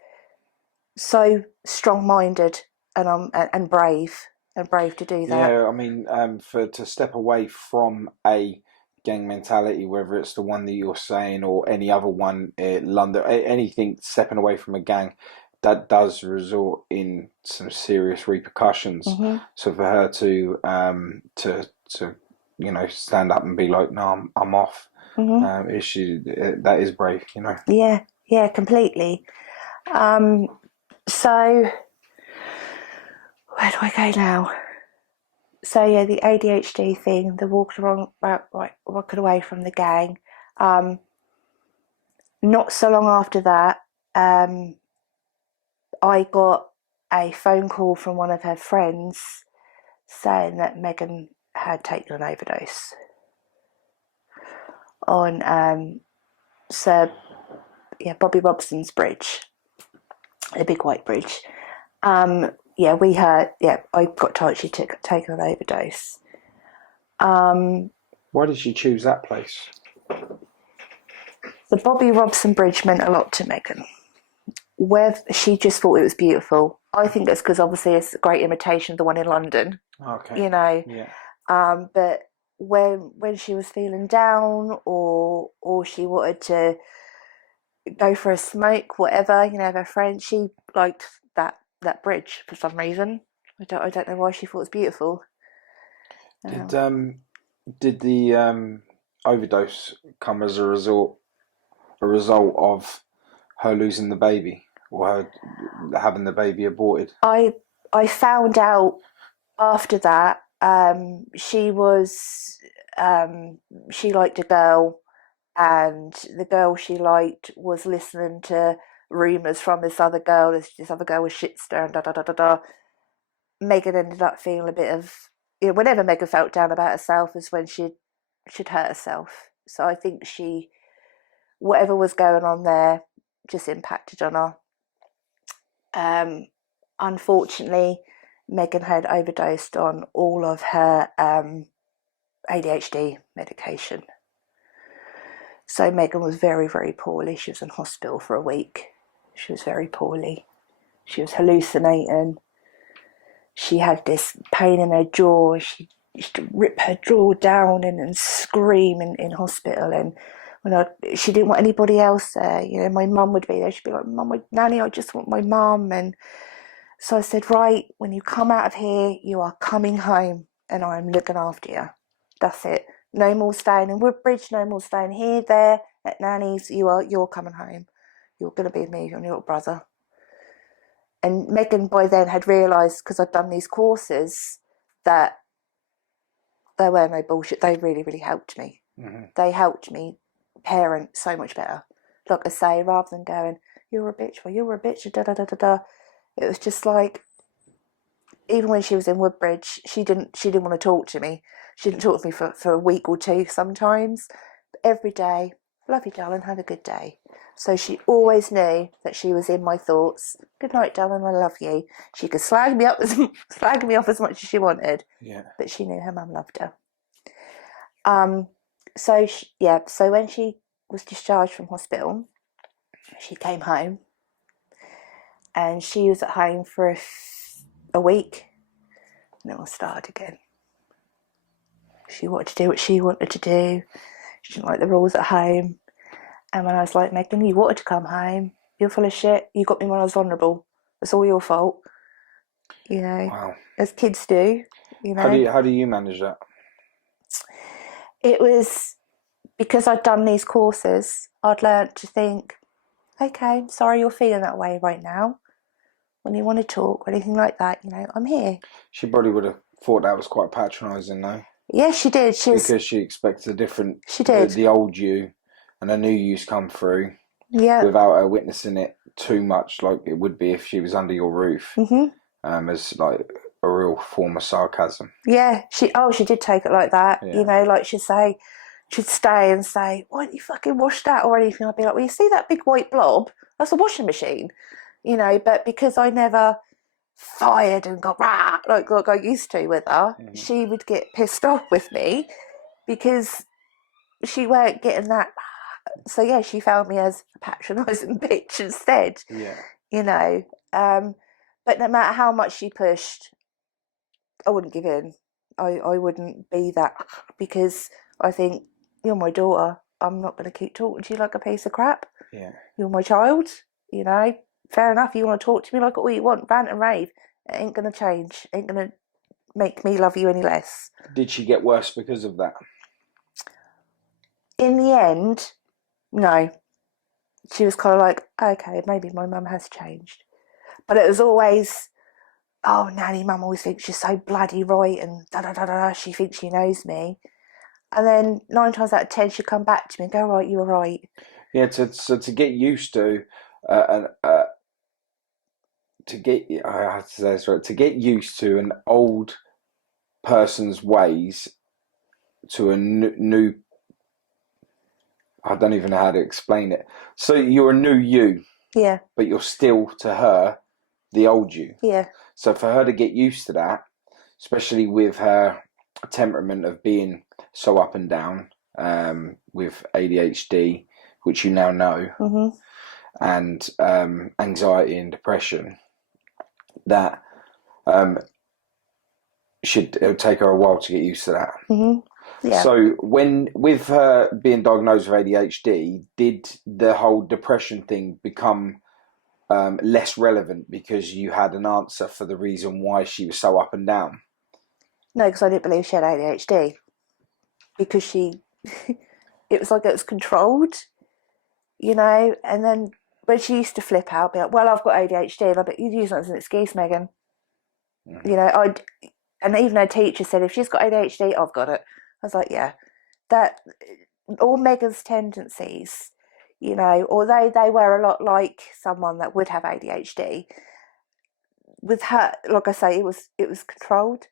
so strong-minded and brave to do that. Yeah, I mean, to step away from a gang mentality, whether it's the one that you're saying or any other one, London, anything, stepping away from a gang, that does result in some serious repercussions. So for her to you know, stand up and be like, no, I'm off. That is brave, you know. Yeah, completely. So where do I go now? So yeah, the ADHD thing, the walking away from the gang. Not so long after that, I got a phone call from one of her friends saying that Megan had taken an overdose on Bobby Robson's bridge, the big white bridge. We heard. I got told she'd taken an overdose. Why did she choose that place? The Bobby Robson Bridge meant a lot to Megan. Whether she just thought it was beautiful. I think that's because obviously it's a great imitation of the one in London. Okay. You know. Yeah. But when she was feeling down or she wanted to go for a smoke, whatever, you know, with her friend, she liked that bridge for some reason. I don't know why she thought it was beautiful. Did the overdose come as a result of her losing the baby or her having the baby aborted? I found out after that. She liked a girl, and the girl she liked was listening to rumours from this other girl. This other girl was shitster and da da da da da. Megan ended up feeling a bit of, you know, whenever Megan felt down about herself is when she'd hurt herself. So I think whatever was going on there just impacted on her. Unfortunately, Megan had overdosed on all of her ADHD medication. So Megan was very, very poorly. She was in hospital for a week. She was very poorly. She was hallucinating. She had this pain in her jaw. She used to rip her jaw down and scream in hospital. And she didn't want anybody else there. You know, my mum would be there. She'd be like, "Mum, Nanny, I just want my mum." And so I said, "Right, when you come out of here, you are coming home and I'm looking after you. That's it. No more staying in Woodbridge, no more staying here, there, at Nanny's. You're coming home. You're going to be with me and your little brother." And Megan by then had realised, because I'd done these courses, that there were no bullshit. They really, really helped me. Mm-hmm. They helped me parent so much better. Like I say, rather than going, "You're a bitch," or "You're a bitch," da da da da da. It was just like, even when she was in Woodbridge, she didn't want to talk to me. She didn't talk to me for a week or two sometimes. But every day, "Love you, darling, have a good day." So she always knew that she was in my thoughts. "Good night, darling, I love you." She could slag me off as much as she wanted. Yeah. But she knew her mum loved her. So when she was discharged from hospital, she came home. And she was at home for a week. And it all started again. She wanted to do what she wanted to do. She didn't like the rules at home. And when I was like, "Megan, you wanted to come home. You're full of shit. You got me when I was vulnerable. It's all your fault." You know, wow. As kids do. You know. How do you manage that? It was because I'd done these courses. I'd learnt to think, okay, sorry you're feeling that way right now. When you want to talk or anything like that, you know, I'm here. She probably would have thought that was quite patronising, though. Yeah, she did. Because she expects a different... She did. The old you and a new you's come through. Yeah. Without her witnessing it too much, like it would be if she was under your roof. Mm-hmm. As like a real form of sarcasm. Yeah. She did take it like that. Yeah. You know, like she'd stay and say, "Why don't you fucking wash that?" or anything. I'd be like, "Well, you see that big white blob? That's a washing machine." You know, but because I never fired and got rah, like I used to with her, she would get pissed off with me because she weren't getting that. So yeah, she found me as a patronising bitch instead. Yeah. You know, but no matter how much she pushed, I wouldn't give in. I wouldn't be that, because I think, you're my daughter. I'm not going to keep talking to you like a piece of crap. Yeah. You're my child, you know. Fair enough, you want to talk to me like all you want, rant and rave. It ain't going to change. It ain't going to make me love you any less. Did she get worse because of that? In the end, no. She was kind of like, okay, maybe my mum has changed. But it was always, "Oh, Nanny, Mum always thinks she's so bloody right and da-da-da-da, she thinks she knows me." And then 9 times out of 10, she'd come back to me and go, "Right, you were right." Yeah, to get used to... to get used to an old person's ways to a new... I don't even know how to explain it. So you're a new you. Yeah. But you're still, to her, the old you. Yeah. So for her to get used to that, especially with her temperament of being so up and down, with ADHD, which you now know, Mhm. and anxiety and depression, that it'll take her a while to get used to that. Mhm. Yeah. So when, with her being diagnosed with ADHD, did the whole depression thing become less relevant because you had an answer for the reason why she was so up and down? No, because I didn't believe she had ADHD. Because she, it was like it was controlled, you know. And then when she used to flip out, be like, "Well, I've got ADHD," and I bet you'd use that as an excuse, Megan. You know, and even her teacher said, "If she's got ADHD, I've got it." I was like, "Yeah, that all Megan's tendencies, you know, although they were a lot like someone that would have ADHD, with her, like I say, it was controlled.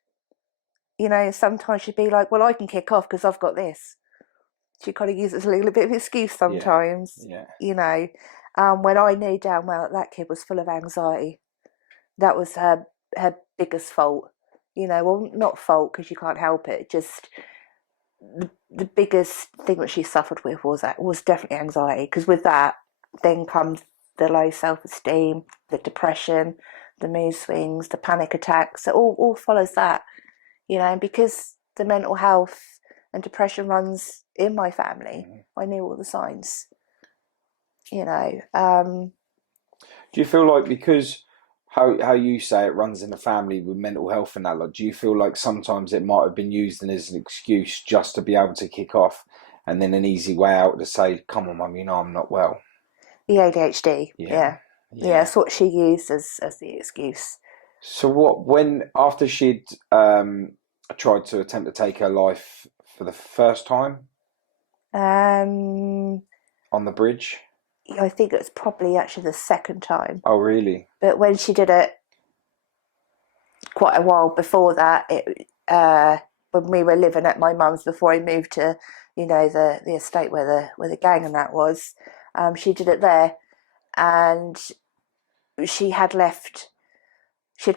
You know, sometimes she'd be like, "Well, I can kick off because I've got this." She kind of uses a little bit of excuse sometimes. Yeah. You know, when I knew damn well that kid was full of anxiety, that was her biggest fault. You know, well, not fault because you can't help it. Just the biggest thing that she suffered with was definitely anxiety. Because with that, then comes the low self-esteem, the depression, the mood swings, the panic attacks. It all follows that. You know, and because the mental health and depression runs in my family, I knew all the signs. You know. Do you feel like, because how you say it runs in the family with mental health and that, like, do you feel like sometimes it might have been used as an excuse just to be able to kick off, and then an easy way out to say, "Come on, mum, you know I'm not well"? The ADHD, Yeah. yeah, it's what she used as the excuse. So when after she'd tried to attempt to take her life for the first time Um, on the bridge? I think it was probably actually the second time. Oh, really? But when she did it quite a while before that, when we were living at my mum's before I moved to, you know, the estate where the gang and that was, she did it there, and she'd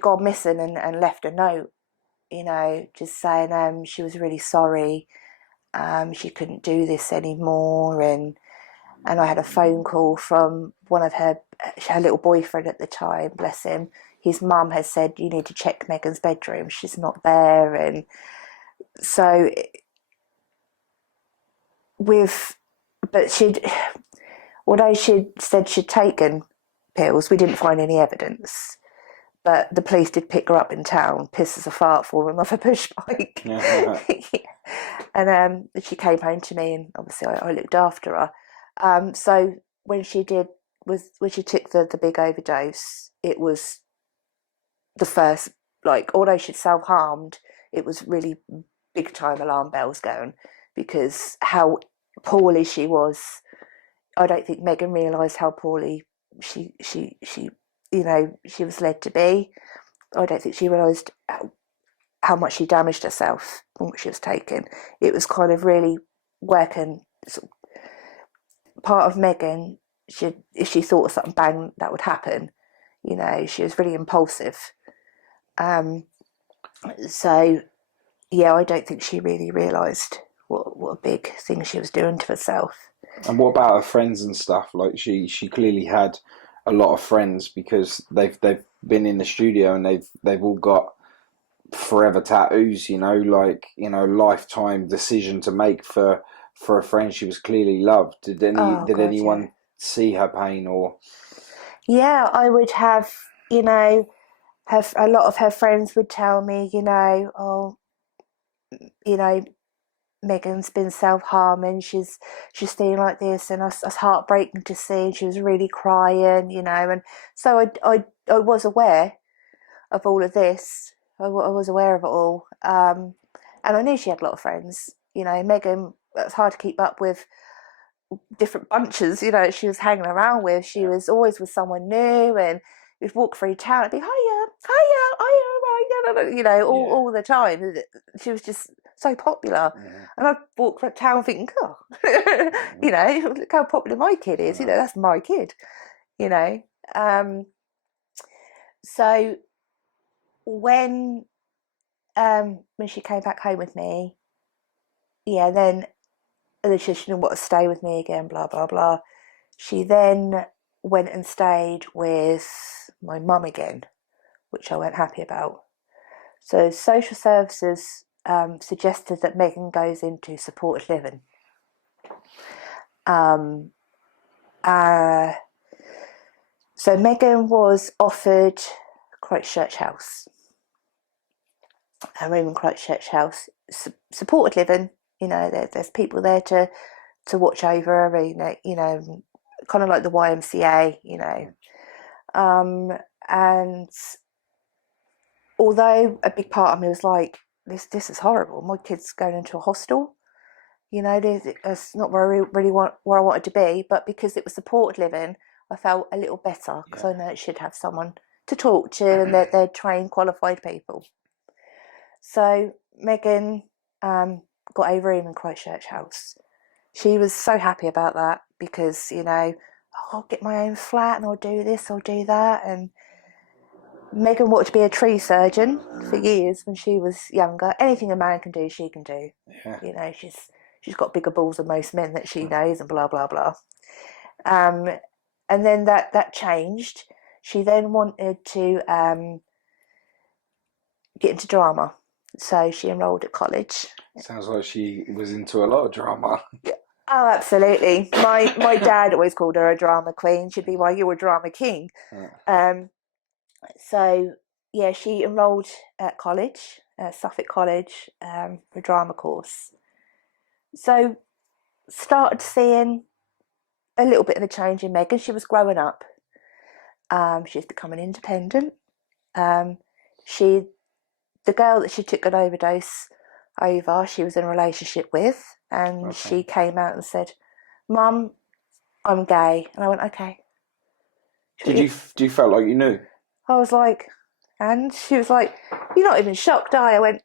gone missing and left a note, you know, just saying she was really sorry, she couldn't do this anymore, and I had a phone call from one of her little boyfriend at the time, bless him. His mum has said, "You need to check Megan's bedroom, she's not there." And so although she'd said she'd taken pills, we didn't find any evidence. But the police did pick her up in town, pissed as a fart, falling off a push bike. And she came home to me, and obviously I looked after her. So when she took the big overdose, it was the first, like, although she'd self-harmed, it was really big time alarm bells going, because how poorly she was. I don't think Megan realised how poorly she you know, she was led to be. I don't think she realised how much she damaged herself from what she was taking. It was kind of really working. Part of Megan, if she thought of something bang that would happen, you know, she was really impulsive. So yeah, I don't think she really realised what a big thing she was doing to herself. And what about her friends and stuff? Like, she clearly had a lot of friends, because they've been in the studio and they've all got forever tattoos, you know, like, you know, lifetime decision to make for a friend she was clearly loved. Did anyone see her pain? Or yeah, I would have, you know, a lot of her friends would tell me, you know, "Oh, you know, Megan's been self-harming, she's feeling like this," and it's heartbreaking to see, and she was really crying, you know. And so I was aware of all of this. I was aware of it all, and I knew she had a lot of friends. You know, Megan, it's hard to keep up with different bunches, you know, she was hanging around with. She was always with someone new, and we'd walk through town and be, hiya, you know, all the time. She was just so popular. And I'd walk through town thinking, "Oh," you know, "look how popular my kid is, you know, that's my kid," you know. So when she came back home with me, yeah, then and then she didn't want to stay with me again, blah, blah, blah. She then went and stayed with my mum again, which I weren't happy about. So social services suggested that Megan goes into supported living. So Megan was offered Christchurch House, a room in Christchurch House, supported living. You know, there's people there to watch over her. You know, kind of like the YMCA. You know, and although a big part of me was like, this is horrible. My kid's going into a hostel. You know, it's not where I really where I wanted to be. But because it was supported living, I felt a little better because I know it should have someone to talk to, and they're trained, qualified people. So Megan got a room in Christchurch House. She was so happy about that because, you know, I'll get my own flat and I'll do this, I'll do that. And Megan wanted to be a tree surgeon for years when she was younger. Anything a man can do, she can do. Yeah. You know, she's got bigger balls than most men that she knows, and blah blah blah. And then that changed. She then wanted to get into drama, so she enrolled at college. Sounds like she was into a lot of drama. Oh, absolutely. My dad always called her a drama queen. She'd be, well, you're a drama king. So yeah, she enrolled at college, Suffolk College, for drama course. So started seeing a little bit of a change in Megan. She was growing up. She was becoming independent. The girl that she took an overdose over, she was in a relationship with, and she came out and said, "Mum, I'm gay." And I went, "Okay." Do you felt like you knew? I was like, and she was like, "You're not even shocked, are you?" I went,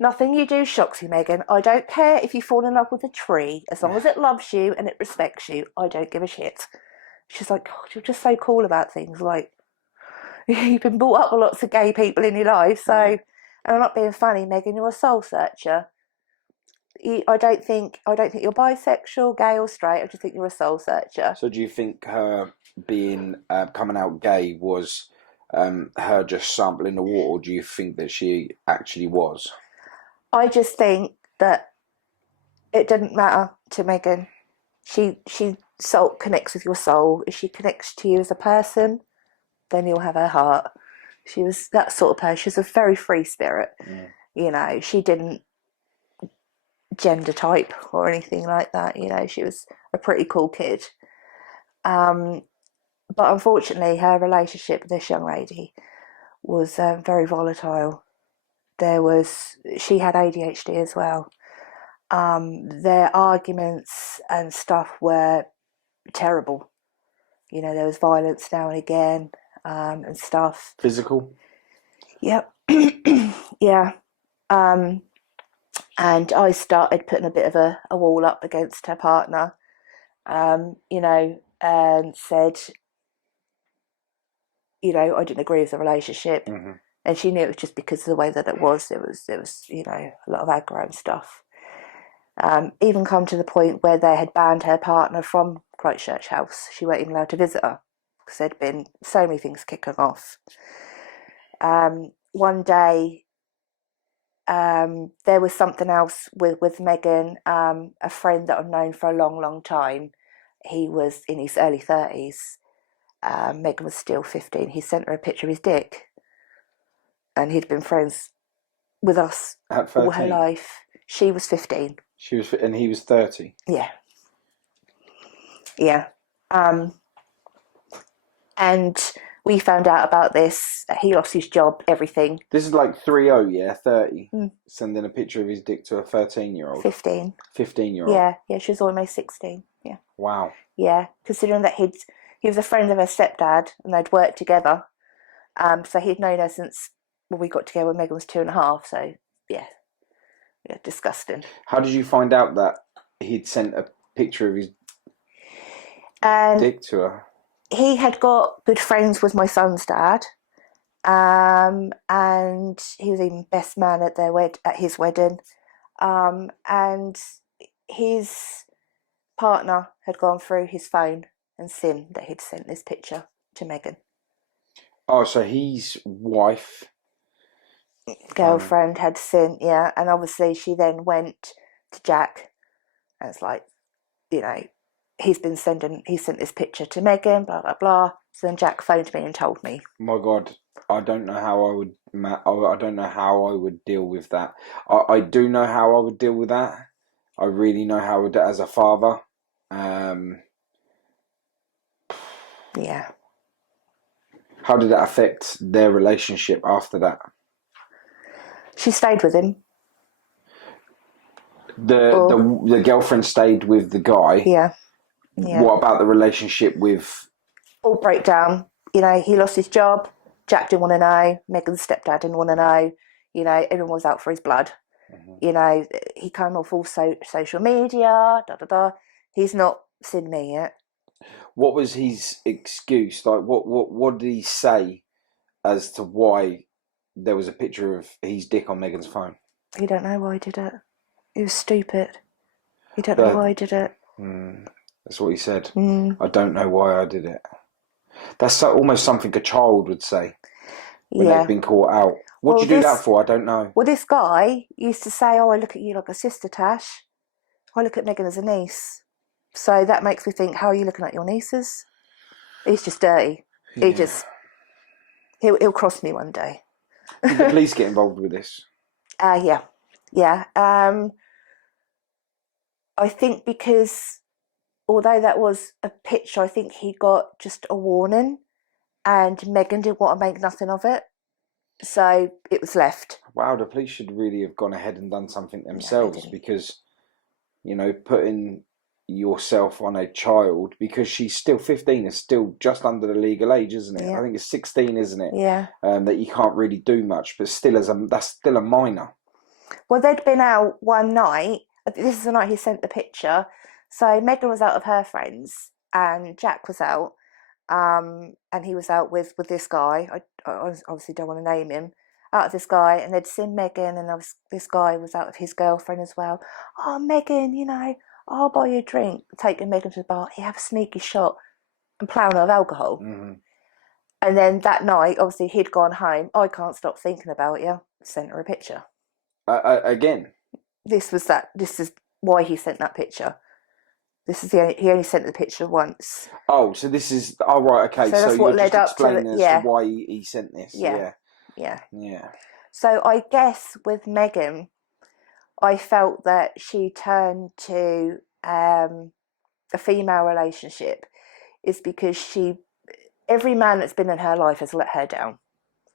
"Nothing you do shocks you, Megan. I don't care if you fall in love with a tree, as long as it loves you and it respects you. I don't give a shit." She's like, "God, you're just so cool about things. Like, you've been brought up with lots of gay people in your life, so." Yeah. And I'm not being funny, Megan. You're a soul searcher. I don't think you're bisexual, gay, or straight. I just think you're a soul searcher. So, do you think her being coming out gay was her just sampling the water, or do you think that she actually was? I just think that it didn't matter to Megan. She soul connects with your soul. If she connects to you as a person, then you'll have her heart. She was that sort of person. She was a very free spirit. You know, she didn't gender type or anything like that. You know, she was a pretty cool kid. But unfortunately, her relationship with this young lady was very volatile. She had ADHD as well. Their arguments and stuff were terrible. You know, there was violence now and again, and stuff. Physical? Yep. Yeah. And I started putting a bit of a wall up against her partner, you know, and said, you know, I didn't agree with the relationship. And she knew it was just because of the way that it was. There was, you know, a lot of aggro and stuff. Even come to the point where they had banned her partner from Christchurch House. She wasn't even allowed to visit her because there'd been so many things kicking off. One day, there was something else with Megan. A friend that I've known for a long, long time. He was in his early 30s. Megan was still 15. He sent her a picture of his dick, and he'd been friends with us all her life. She was 15. And he was 30. Yeah. Yeah. And we found out about this. He lost his job, everything. This is like 30, yeah, 30. Sending a picture of his dick to a 13-year-old. 15. 15-year-old. Yeah, she was almost 16. Yeah. Wow. Yeah, considering that he was a friend of her stepdad and they'd worked together. So he'd known her since we got together when Megan was 2.5. So yeah, disgusting. How did you find out that he'd sent a picture of his dick to her? He had got good friends with my son's dad, and he was even best man at his wedding, and his partner had gone through his phone and seen that he'd sent this picture to Meghan. Oh, so his wife, girlfriend had seen, yeah, and obviously she then went to Jack, and it's like, you know, he sent this picture to Meghan, blah blah blah. So then Jack phoned me and told me. my God, I don't know how I would. I don't know how I would deal with that. I do know how I would deal with that. I really know how I would, as a father. Yeah. How did that affect their relationship after that? She stayed with him. The girlfriend stayed with the guy. Yeah. Yeah. What about the relationship with? All broke down. You know, he lost his job. Jack didn't want to know. Meghan's stepdad didn't want to know. You know, everyone was out for his blood. Mm-hmm. You know, he came off all social media. Da da da. He's not seen me yet. What was his excuse? Like, what did he say as to why there was a picture of his dick on Meghan's phone? He don't know why he did it. He was stupid. He don't know why he did it. That's what he said. I don't know why I did it. That's almost something a child would say when they've been caught out. What'd you do that for? I don't know. Well, this guy used to say, "Oh, I look at you like a sister, Tash. I look at Meghan as a niece." So that makes me think, how are you looking at your nieces? He's just dirty. Yeah. He'll cross me one day. Did the police get involved with this? Yeah. I think because although that was a picture, I think he got just a warning, and Meghan didn't want to make nothing of it, so it was left. Wow, the police should really have gone ahead and done something themselves, because, you know, putting yourself on a child, because she's still 15, is still just under the legal age, isn't it? I think it's 16, isn't it? Yeah. That you can't really do much, but still, that's still a minor. Well, they'd been out one night. This is the night he sent the picture. So Meghan was out with her friends, and Jack was out, and he was out with this guy. I obviously don't want to name him. Out with this guy, and they'd seen Meghan, and this guy was out with his girlfriend as well. Oh, Meghan, you know, I'll buy you a drink. Taking Meghan to the bar, he have a sneaky shot and plowing her with alcohol. Mm-hmm. And then that night, obviously, he'd gone home. I can't stop thinking about you. Sent her a picture. Again. This is why he sent that picture. He only sent the picture once. Oh, so this is right. Okay, so that's what you're led just up to explaining as to why he sent this. Yeah. Yeah. So I guess with Meghan, I felt that she turned to a female relationship is because every man that's been in her life has let her down.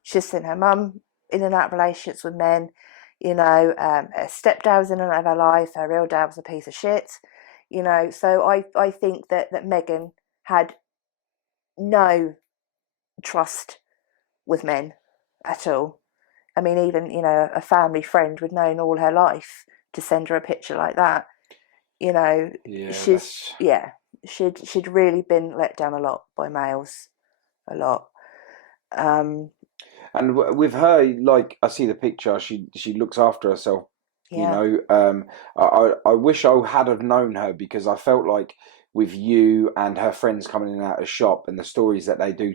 She's seen her mum in and out of relationships with men. You know, her stepdad was in and out of her life. Her real dad was a piece of shit. You know, so I think that Meghan had no trust with men at all. I mean, even, you know, a family friend would known all her life to send her a picture like that. You know, she'd really been let down a lot by males, a lot. And with her, like, I see the picture. She looks after herself. Yeah. You know, I wish I had have known her, because I felt like with you and her friends coming in and out of the shop and the stories that they do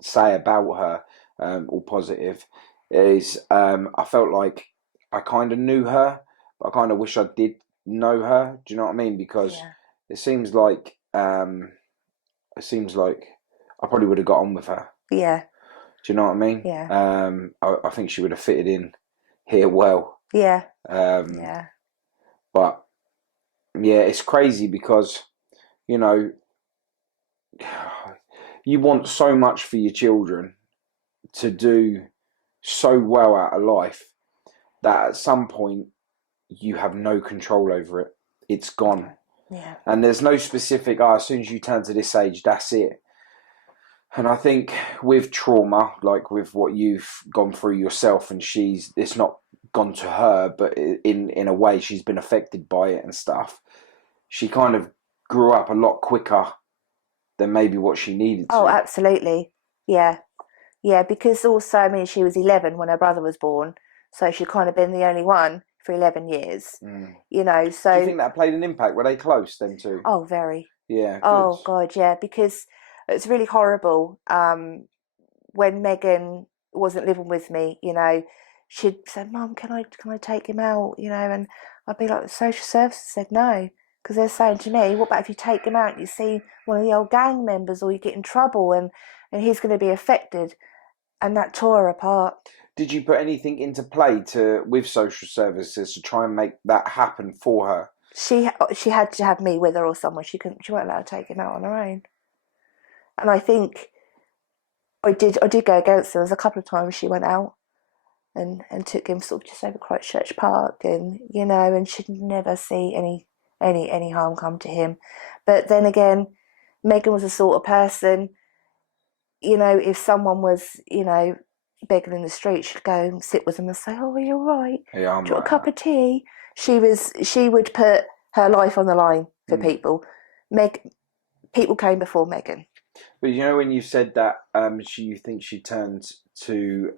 say about her, all positive, is I felt like I kind of knew her, but I kind of wish I did know her. Do you know what I mean? Because it seems like I probably would have got on with her. Yeah. Do you know what I mean? Yeah. I think she would have fitted in here well. Yeah. But yeah, it's crazy because, you know, you want so much for your children to do so well out of life that at some point you have no control over it. It's gone. Yeah. And there's no specific, as soon as you turn to this age, that's it. And I think with trauma, like with what you've gone through yourself, and it's not gone to her, but in a way she's been affected by it and stuff. She kind of grew up a lot quicker than maybe what she needed to. Oh, absolutely. Yeah. Yeah, because also, I mean, she was 11 when her brother was born, so she'd kind of been the only one for 11 years. You know, so do you think that played an impact? Were they close, them two? Oh, very. Yeah. Oh good. God, yeah, because it's really horrible. When Megan wasn't living with me, you know, she'd say, "Mum, can I take him out?" You know, and I'd be like, "The social services said no," because they're saying to me, "What about if you take him out and you see one of the old gang members, or you get in trouble, and he's going to be affected?" And that tore her apart. Did you put anything into play with social services to try and make that happen for her? She had to have me with her or someone. She wasn't allowed to take him out on her own. And I think I did go against her. There was a couple of times she went out and took him sort of just over Christchurch Park, and you know, and she'd never see any harm come to him. But then again, Megan was the sort of person, you know, if someone was, you know, begging in the street, she'd go and sit with them and say, "Oh, are you all right? Yeah, I'm Do you want right. a cup of tea?" She would put her life on the line for people. People came before Megan. But you know, when you said that, you think she turned to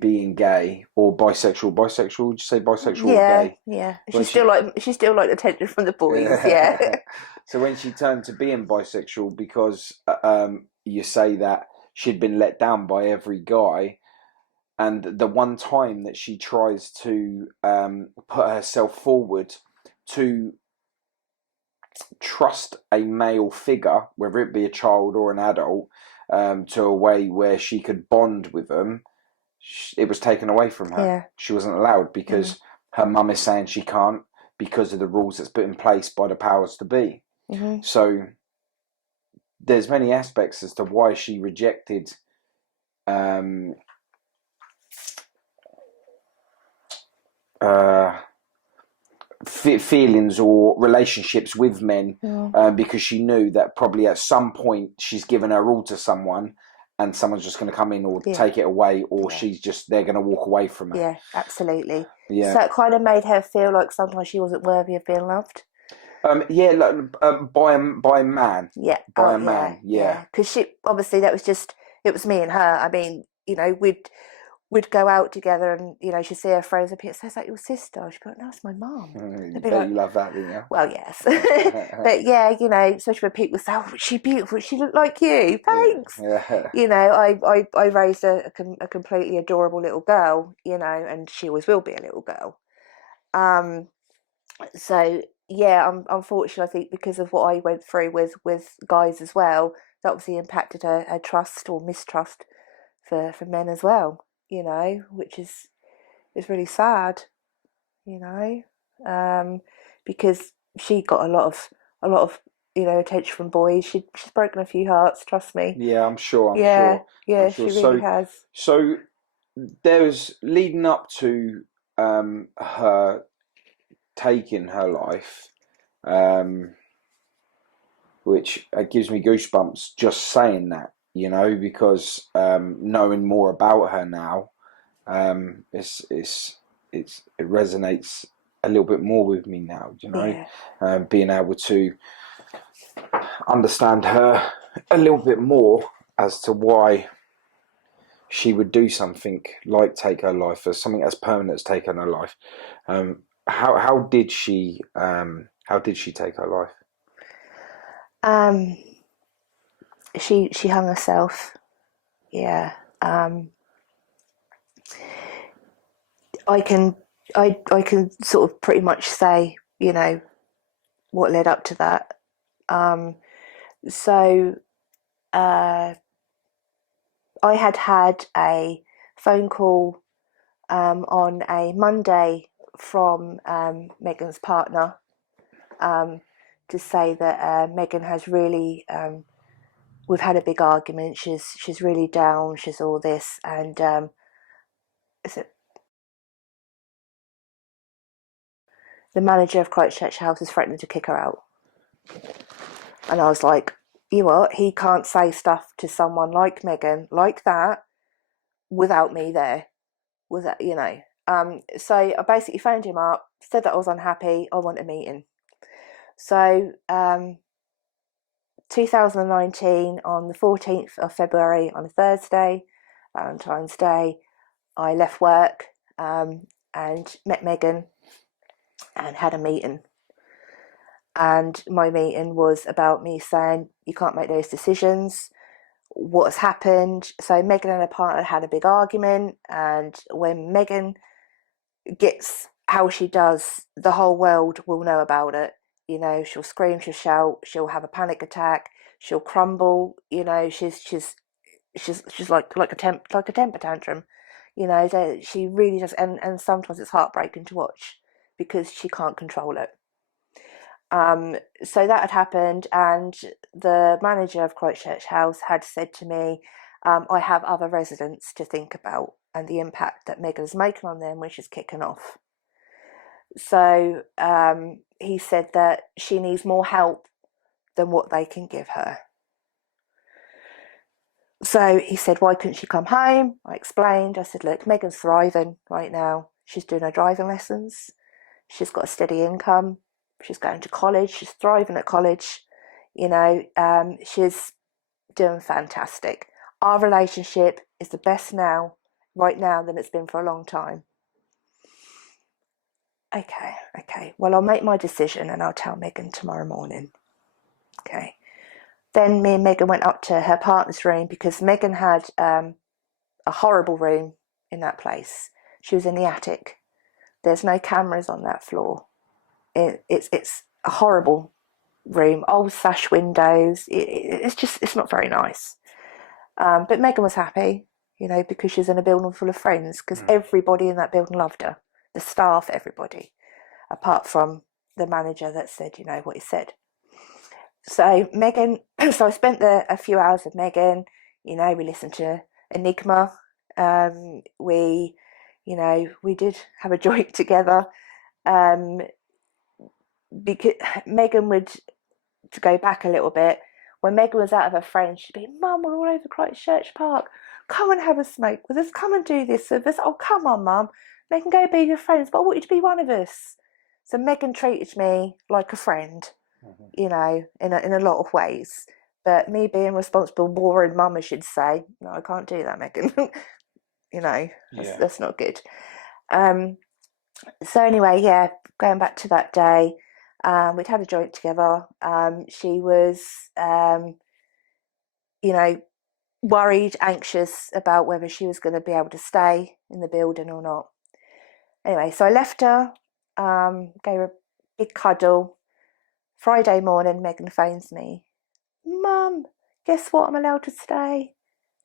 being gay or bisexual. Bisexual? Would you say bisexual or gay? Yeah. When She still liked attention from the boys. Yeah. So when she turned to being bisexual, because you say that she'd been let down by every guy, and the one time that she tries to put herself forward to trust a male figure, whether it be a child or an adult, to a way where she could bond with them, it was taken away from her. Yeah. She wasn't allowed because her mum is saying she can't because of the rules that's put in place by the powers to be. Mm-hmm. So there's many aspects as to why she rejected feelings or relationships with men, because she knew that probably at some point she's given her all to someone and someone's just going to come in or take it away, or they're going to walk away from her. Yeah, absolutely. Yeah. So it kind of made her feel like sometimes she wasn't worthy of being loved. By a man. Yeah. By a man. Yeah. Because it was me and her. I mean, you know, we'd go out together, and you know, she'd see her friends and people say, "Is that your sister?" She'd be like, "No, it's my mum." You love that, didn't you? Well, yes. But yeah, you know, especially when people say, "Oh, she's beautiful. She looked like you." Thanks. Yeah. You know, I raised a completely adorable little girl, you know, and she always will be a little girl. So yeah, unfortunately, I think because of what I went through with guys as well, that obviously impacted her trust or mistrust for men as well. You know, which is really sad. You know, because she got a lot of you know, attention from boys. She's broken a few hearts. Trust me. Yeah, I'm sure. Yeah, I'm she sure. really has. So there was leading up to her taking her life, which gives me goosebumps just saying that, you know, because knowing more about her now, it resonates a little bit more with me now, you know, being able to understand her a little bit more as to why she would do something like take her life, as something as permanent as taking her life. How did she take her life? She hung herself. Yeah. I can sort of pretty much say, you know, what led up to that. So I had a phone call on a Monday from Megan's partner to say that Megan has really we've had a big argument. She's really down. She's all this, and the manager of Christchurch House is threatening to kick her out. And I was like, you what? He can't say stuff to someone like Megan like that without me there. Without, you know. So I basically phoned him up, said that I was unhappy. I want a meeting. So 2019, on the 14th of February, on a Thursday, Valentine's Day, I left work. and met Megan and had a meeting. And my meeting was about me saying, you can't make those decisions. What's happened? So Megan and her partner had a big argument, and when Megan gets how she does, the whole world will know about it. You know, she'll scream, she'll shout, she'll have a panic attack, she'll crumble. You know, she's like a temper tantrum. You know, she really does, and sometimes it's heartbreaking to watch because she can't control it. So that had happened, and the manager of Christchurch House had said to me, I have other residents to think about and the impact that Megan's making on them when she's kicking off. So he said that she needs more help than what they can give her. So he said, why couldn't she come home? I explained. I said, look, Megan's thriving right now. She's doing her driving lessons. She's got a steady income. She's going to college. She's thriving at college. You know, she's doing fantastic. Our relationship is the best right now, than it's been for a long time. Okay. Well, I'll make my decision and I'll tell Megan tomorrow morning. Okay. Then me and Megan went up to her partner's room because Megan had a horrible room in that place. She was in the attic. There's no cameras on that floor. It's a horrible room, old sash windows. It's not very nice. But Megan was happy, you know, because she's in a building full of friends, because everybody in that building loved her. The staff, everybody, apart from the manager that said, you know, what he said. So Megan, so I spent a few hours with Megan. You know, we listened to Enigma. We did have a joint together. Because Megan would, to go back a little bit, when Megan was out of her friends, she'd be, Mum, we're all over Christchurch Park. Come and have a smoke with us. Come and do this with us. Oh, come on, Mum. Megan, go be your friends, but I want you to be one of us. So Megan treated me like a friend, you know, in a lot of ways. But me being responsible, boring mum, I should say, no, I can't do that, Megan. You know, that's not good. So anyway, yeah, going back to that day, we'd had a joint together. She was, you know, worried, anxious about whether she was going to be able to stay in the building or not. Anyway, so I left her, gave her a big cuddle. Friday morning, Megan phones me. Mum, guess what? I'm allowed to stay.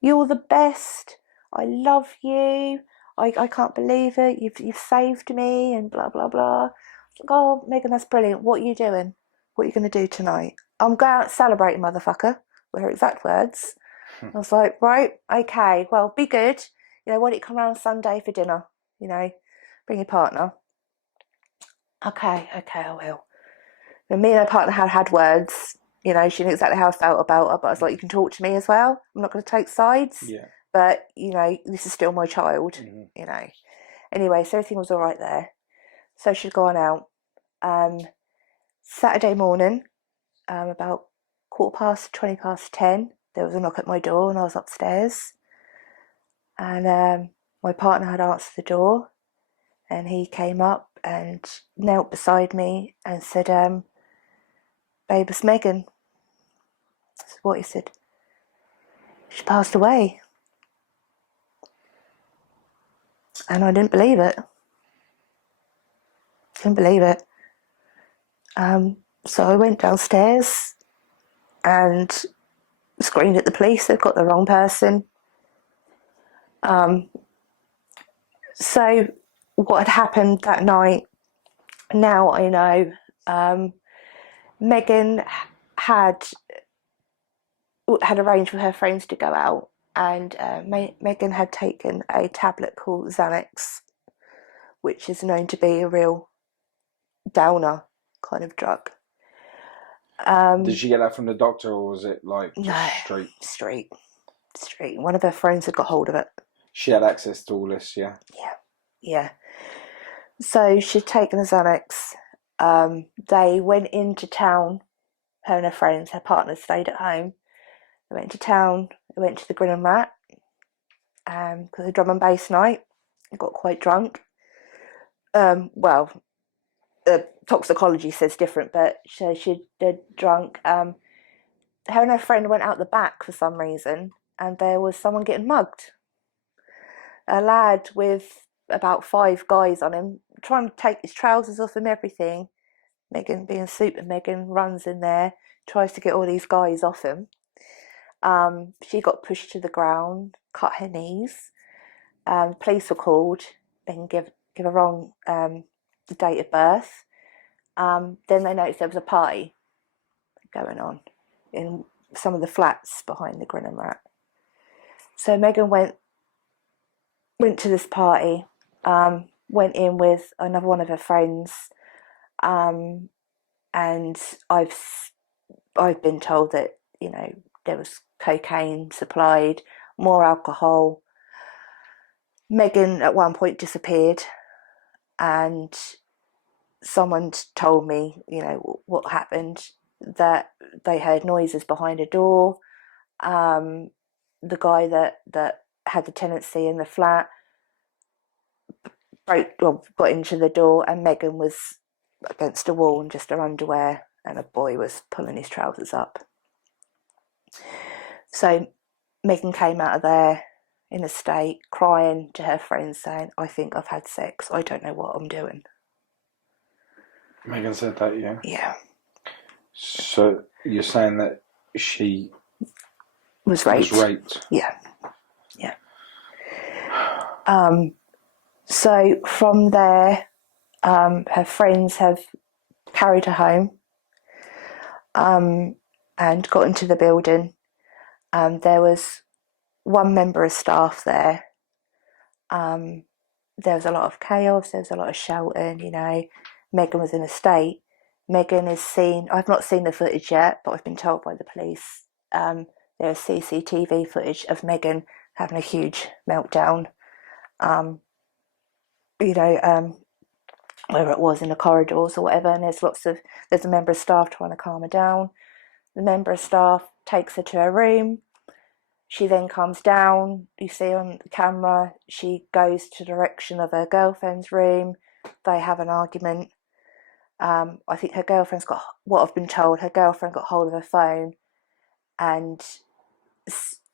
You're the best. I love you. I can't believe it. You've saved me and blah, blah, blah. Like, oh, Megan, that's brilliant. What are you doing? What are you going to do tonight? I'm going out celebrating, motherfucker, were her exact words. I was like, right, okay, well, be good. You know, why don't you come around Sunday for dinner? You know, bring your partner. Okay, I will. And me and her partner had words. You know, she knew exactly how I felt about her, but I was like, you can talk to me as well. I'm not going to take sides. Yeah. But, you know, this is still my child, you know. Anyway, so everything was all right there. So she'd gone out. Saturday morning, about 10:15, there was a knock at my door and I was upstairs. And my partner had answered the door and he came up and knelt beside me and said, babe, it's Megan. That's what he said. She passed away. And I didn't believe it. So I went downstairs and screamed at the police. They've got the wrong person. So what had happened that night, now I know. Megan had arranged with her friends to go out, and Megan had taken a tablet called Xanax, which is known to be a real downer kind of drug. Did she get that from the doctor, or was it like just street? One of her friends had got hold of it. She had access to all this, yeah? Yeah. So she'd taken the Xanax. They went into town, her and her friends, her partner stayed at home. They went into town, they went to the Grin and Rat, because the drum and bass night, got quite drunk. well, toxicology says different, but she'd drunk. Her and her friend went out the back for some reason, and there was someone getting mugged. A lad with about 5 guys on him, trying to take his trousers off him, everything. Megan, being super Megan, runs in there, tries to get all these guys off him. She got pushed to the ground, cut her knees. Police were called. They can give a wrong the date of birth. Then they noticed there was a party going on in some of the flats behind the Grin and Rat. So Megan went to this party, went in with another one of her friends, and I've been told that, you know, there was cocaine supplied, more alcohol. Megan at one point disappeared, and someone told me, you know, what happened, that they heard noises behind a door. The guy that had the tenancy in the flat got into the door, and Megan was against a wall in just her underwear, and a boy was pulling his trousers up. So Megan came out of there in a state, crying to her friends, saying, "I think I've had sex. I don't know what I'm doing." Megan said that, yeah? Yeah. So you're saying that she was raped? Yeah. Yeah. So from there, her friends have carried her home, and got into the building. There was one member of staff there. There was a lot of chaos, there was a lot of shouting, you know. Megan was in a state. Megan is seen, I've not seen the footage yet, but I've been told by the police, there's CCTV footage of Megan having a huge meltdown. You know, whether it was in the corridors or whatever, and there's a member of staff trying to calm her down. The member of staff takes her to her room. She then comes down. You see on the camera, she goes to the direction of her girlfriend's room. They have an argument. I think her girlfriend's got, what I've been told, her girlfriend got hold of her phone and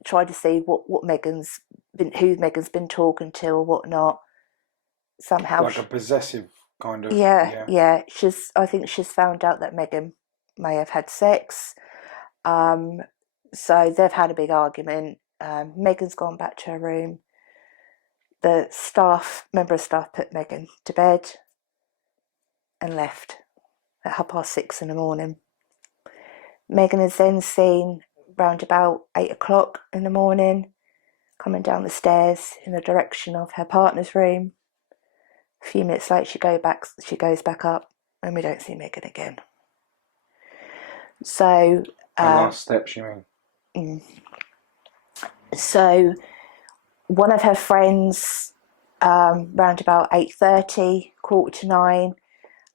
tried to see what who Megan's been talking to or whatnot. Somehow, like a possessive kind of. Yeah. I think she's found out that Megan may have had sex. So they've had a big argument. Megan's gone back to her room. The member of staff put Megan to bed and left at 6:30 in the morning. Megan is then seen round about 8 o'clock in the morning, coming down the stairs in the direction of her partner's room. A few minutes later, she goes back up, and we don't see Megan again. So the last steps, you mean? So one of her friends, round about 8:30, 8:45,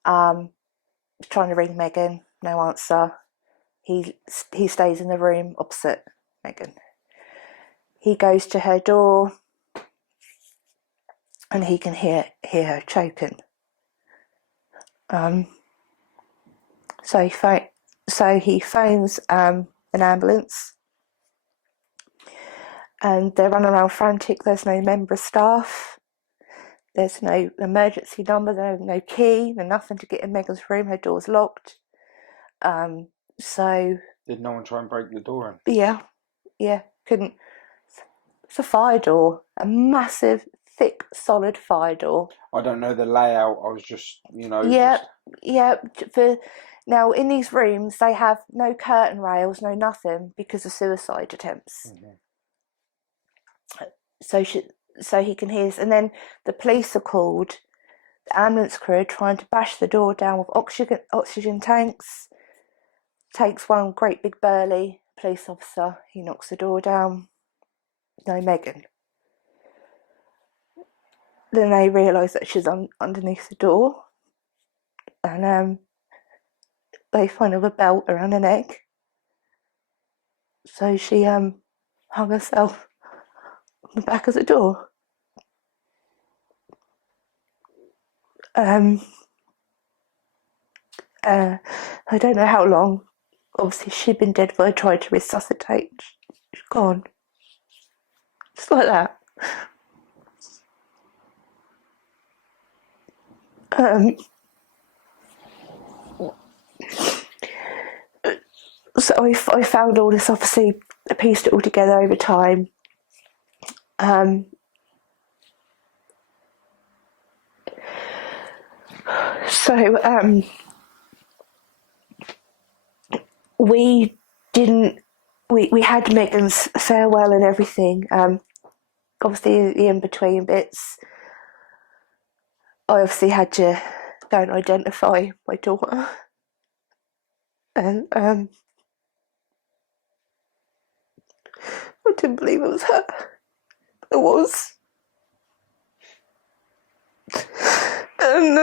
was trying to ring Megan, no answer. He stays in the room opposite Megan. He goes to her door, and he can hear her choking. So he phones an ambulance, and they're running around frantic. There's no member of staff. There's no emergency number. There's no key. There's nothing to get in Megan's room. Her door's locked. So did no one try and break the door in? Yeah, couldn't. It's a fire door, a massive, thick, solid fire door. I don't know the layout. I was just, you know. Now in these rooms they have no curtain rails, no nothing, because of suicide attempts. So he can hear this, and then the police are called. The ambulance crew are trying to bash the door down with oxygen tanks. Takes one great big burly police officer. He knocks the door down. No Megan. Then they realise that she's underneath the door, and they find her a belt around her neck. So she hung herself on the back of the door. I don't know how long. Obviously, she'd been dead when I tried to resuscitate. She's gone. Just like that. So I found all this, obviously, I pieced it all together over time. We didn't, we had Megan's farewell and everything. Obviously, the in-between bits, I obviously had to go and identify my daughter. And I didn't believe it was her. It was. And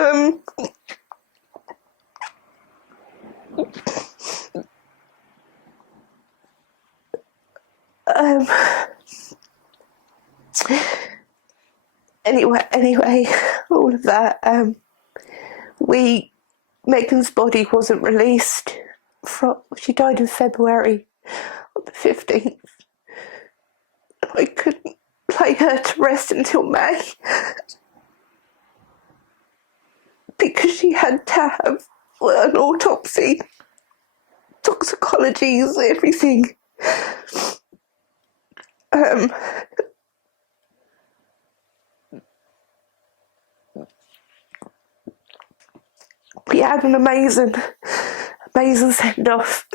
anyway, all of that. Megan's body wasn't released. She died in February on the 15th. I couldn't lay her to rest until May because she had to have an autopsy, toxicologies, everything. We had an amazing send-off.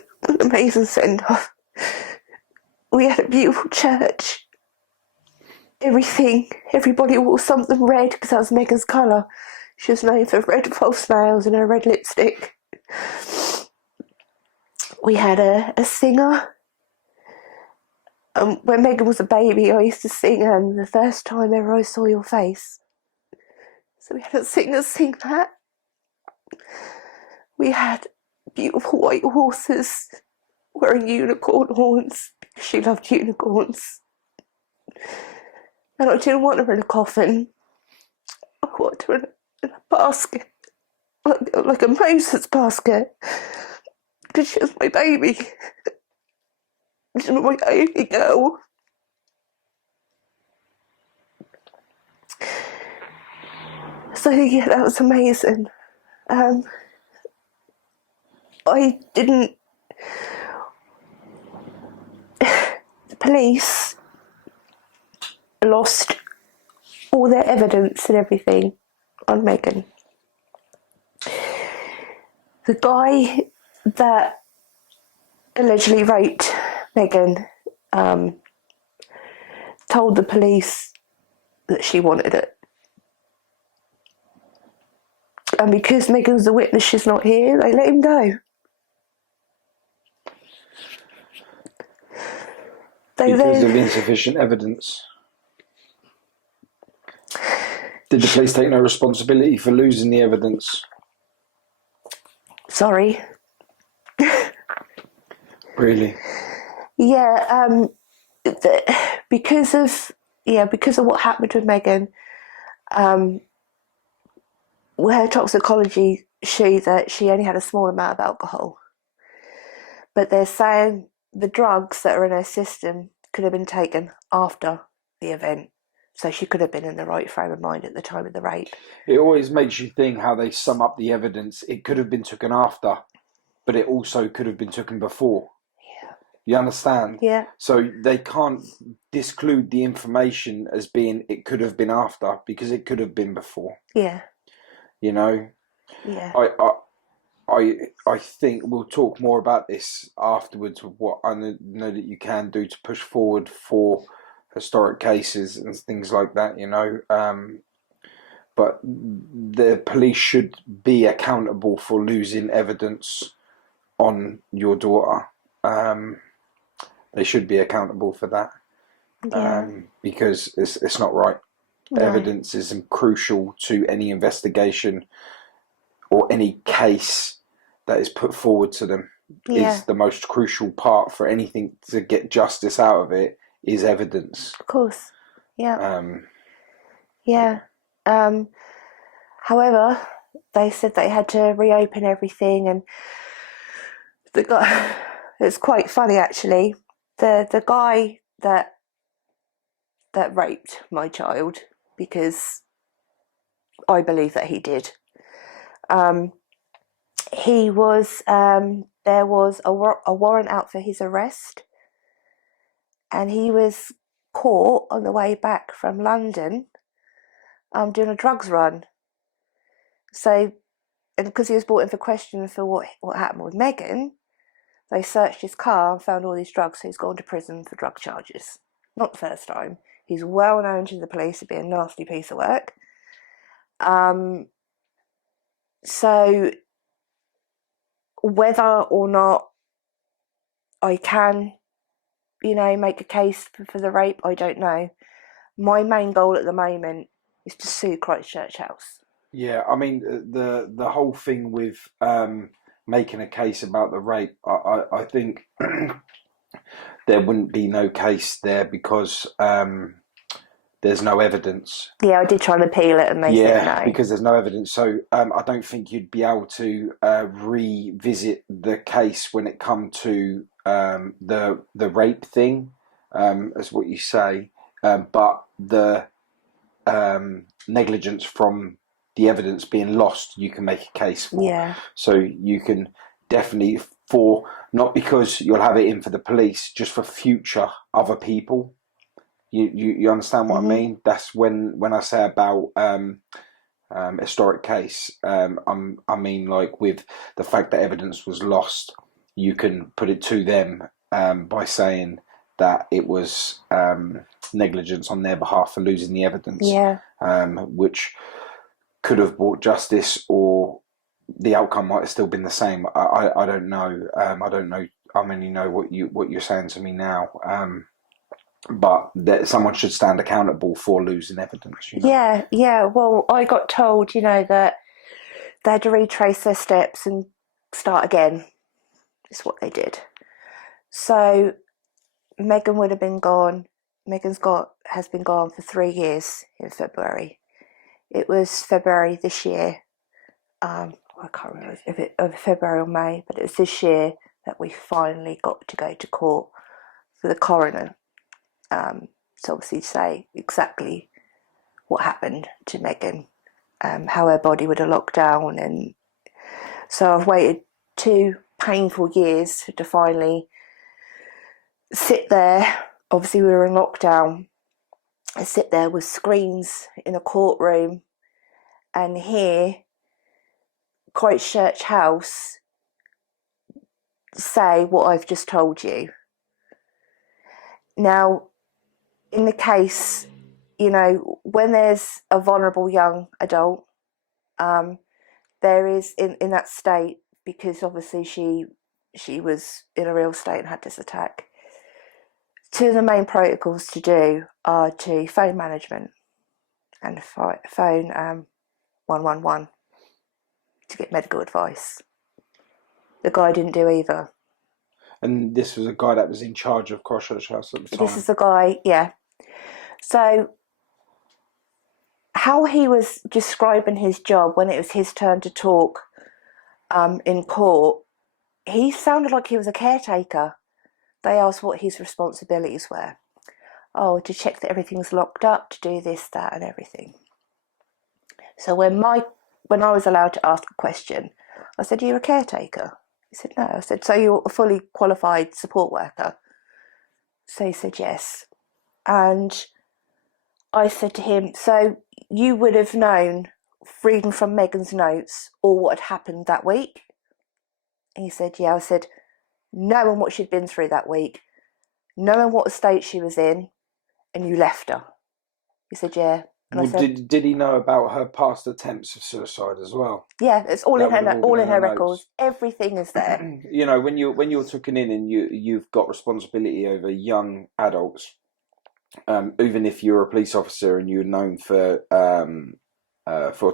We had a beautiful church. Everything. Everybody wore something red because that was Megan's colour. She was known for red false nails and her red lipstick. We had a singer. When Megan was a baby, I used to sing the first time ever I saw your face. So we had a singer sing that. We had beautiful white horses wearing unicorn horns because she loved unicorns. And I didn't want her in a coffin. I wanted her in a basket, like a Moses basket, because she was my baby. She was my only girl. So yeah, that was amazing. I didn't. The police lost all their evidence and everything on Megan. The guy that allegedly raped Megan told the police that she wanted it. And because Megan's the witness, she's not here, they let him go. Because of insufficient evidence. Did the police take no responsibility for losing the evidence? Sorry. Really? Yeah, because of what happened with Megan, her toxicology shows that she only had a small amount of alcohol. But they're saying the drugs that are in her system could have been taken after the event. So she could have been in the right frame of mind at the time of the rape. It always makes you think how they sum up the evidence. It could have been taken after, but it also could have been taken before. Yeah. You understand? Yeah. So they can't disclude the information as being it could have been after because it could have been before. Yeah. You know? Yeah. I think we'll talk more about this afterwards with what I know that you can do to push forward for historic cases and things like that, you know. But the police should be accountable for losing evidence on your daughter. They should be accountable for that. Yeah. Because it's not right. No. Evidence is crucial to any investigation or any case that is put forward to them. Yeah. Is the most crucial part for anything to get justice out of it is evidence. Of course. Yeah. Um, yeah. However, they said they had to reopen everything, and the guy, it's quite funny actually, the guy that raped my child, because I believe that he did, he was, there was a warrant out for his arrest, and he was caught on the way back from London doing a drugs run. So, and because he was brought in for questioning for what happened with Megan, they searched his car and found all these drugs, so he's gone to prison for drug charges. Not the first time. He's well known to the police to be a nasty piece of work. So whether or not I can, make a case for the rape, I don't know. My main goal at the moment is to sue Christchurch House. Yeah, I mean, the whole thing with making a case about the rape, I think there wouldn't be no case there because there's no evidence. Yeah, I did try to appeal it and they said no. Because there's no evidence. So I don't think you'd be able to revisit the case when it come to the rape thing, as what you say. But the negligence from the evidence being lost, you can make a case for. Yeah. So you can definitely, not because you'll have it in for the police, just for future other people. You understand what I mean? That's when I say about historic case, I mean like with the fact that evidence was lost, you can put it to them by saying that it was negligence on their behalf for losing the evidence, which could have brought justice, or the outcome might have still been the same. I don't know. I don't know. I only know what you're saying to me now. But that someone should stand accountable for losing evidence. Yeah. Well, I got told, that they had to retrace their steps and start again. Is what they did. So Megan would have been gone. Has been gone for 3 years in February. It was February this year. I can't remember if it was February or May, but it was this year that we finally got to go to court for the coroner. To obviously say exactly what happened to Megan, how her body would have locked down, and so I've waited 2 painful years to finally sit there. Obviously we were in lockdown. I sit there with screens in a courtroom and hear Christchurch House say what I've just told you. Now, in the case, when there's a vulnerable young adult, there is in that state, because obviously she was in a real state and had this attack. 2 of the main protocols to do are to phone management and phone 111 to get medical advice. The guy didn't do either. And this was a guy that was in charge of Christchurch House at the time. This is the guy, yeah. So how he was describing his job when it was his turn to talk in court, he sounded like he was a caretaker. They asked what his responsibilities were. Oh, to check that everything's locked up, to do this, that, and everything. So when I was allowed to ask a question, I said, "You're a caretaker?" He said, "No." I said, "So you're a fully qualified support worker?" So he said, "Yes." And I said to him, "So you would have known, reading from Megan's notes, all what had happened that week?" And he said, "Yeah." I said, "Knowing what she'd been through that week, knowing what state she was in, and you left her?" He said, "Yeah." And Well, I said, did he know about her past attempts of suicide as well? "Yeah, it's all in her notes. records. Everything is there." When you're taken in and you've got responsibility over young adults, even if you're a police officer and you're known for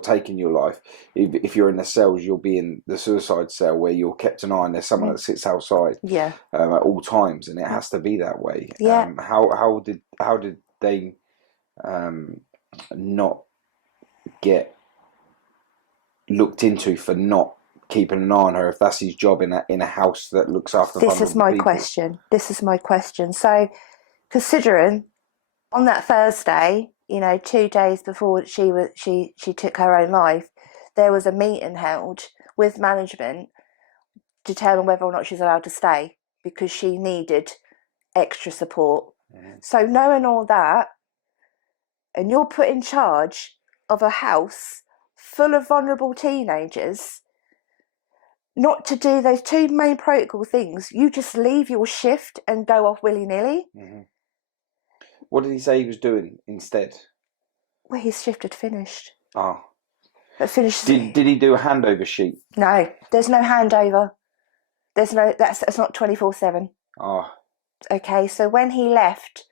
taking your life, if you're in the cells, you'll be in the suicide cell where you're kept an eye on. There's someone that sits outside, at all times, and it has to be that way. Yeah. How did they not get looked into for not keeping an eye on her if that's his job in a house that looks after This is my people? question. This is my question. So, considering on that Thursday, 2 days before she took her own life, there was a meeting held with management to determine whether or not she's allowed to stay because she needed extra support. So knowing all that, and you're put in charge of a house full of vulnerable teenagers, not to do those two main protocol things, you just leave your shift and go off willy-nilly. What did he say he was doing instead? Well, his shift had finished. Oh. It finished. Did he do a handover sheet? No, there's no handover. There's no. That's not 24/7. Oh. Okay, so when he left,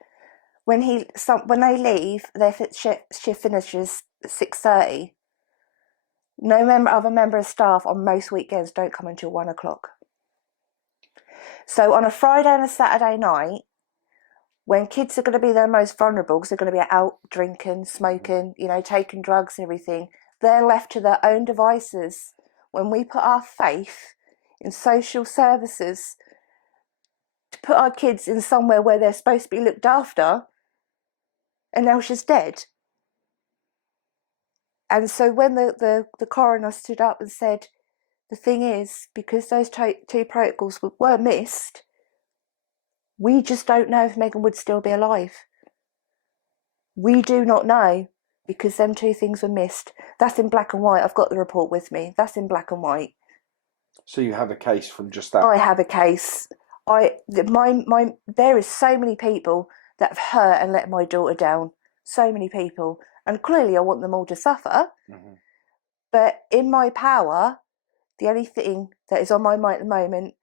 when they leave, their shift finishes at 6:30. No other member of staff on most weekends don't come until 1 o'clock. So on a Friday and a Saturday night, when kids are going to be their most vulnerable because they're going to be out drinking, smoking, taking drugs and everything, they're left to their own devices. When we put our faith in social services to put our kids in somewhere where they're supposed to be looked after, and now she's dead. And so when the coroner stood up and said, the thing is, because those two protocols were missed, we just don't know if Megan would still be alive. We do not know because them two things were missed. That's in black and white. I've got the report with me. That's in black and white. So you have a case from just that? I have a case. There is so many people that have hurt and let my daughter down. So many people. And clearly I want them all to suffer. But in my power, the only thing that is on my mind at the moment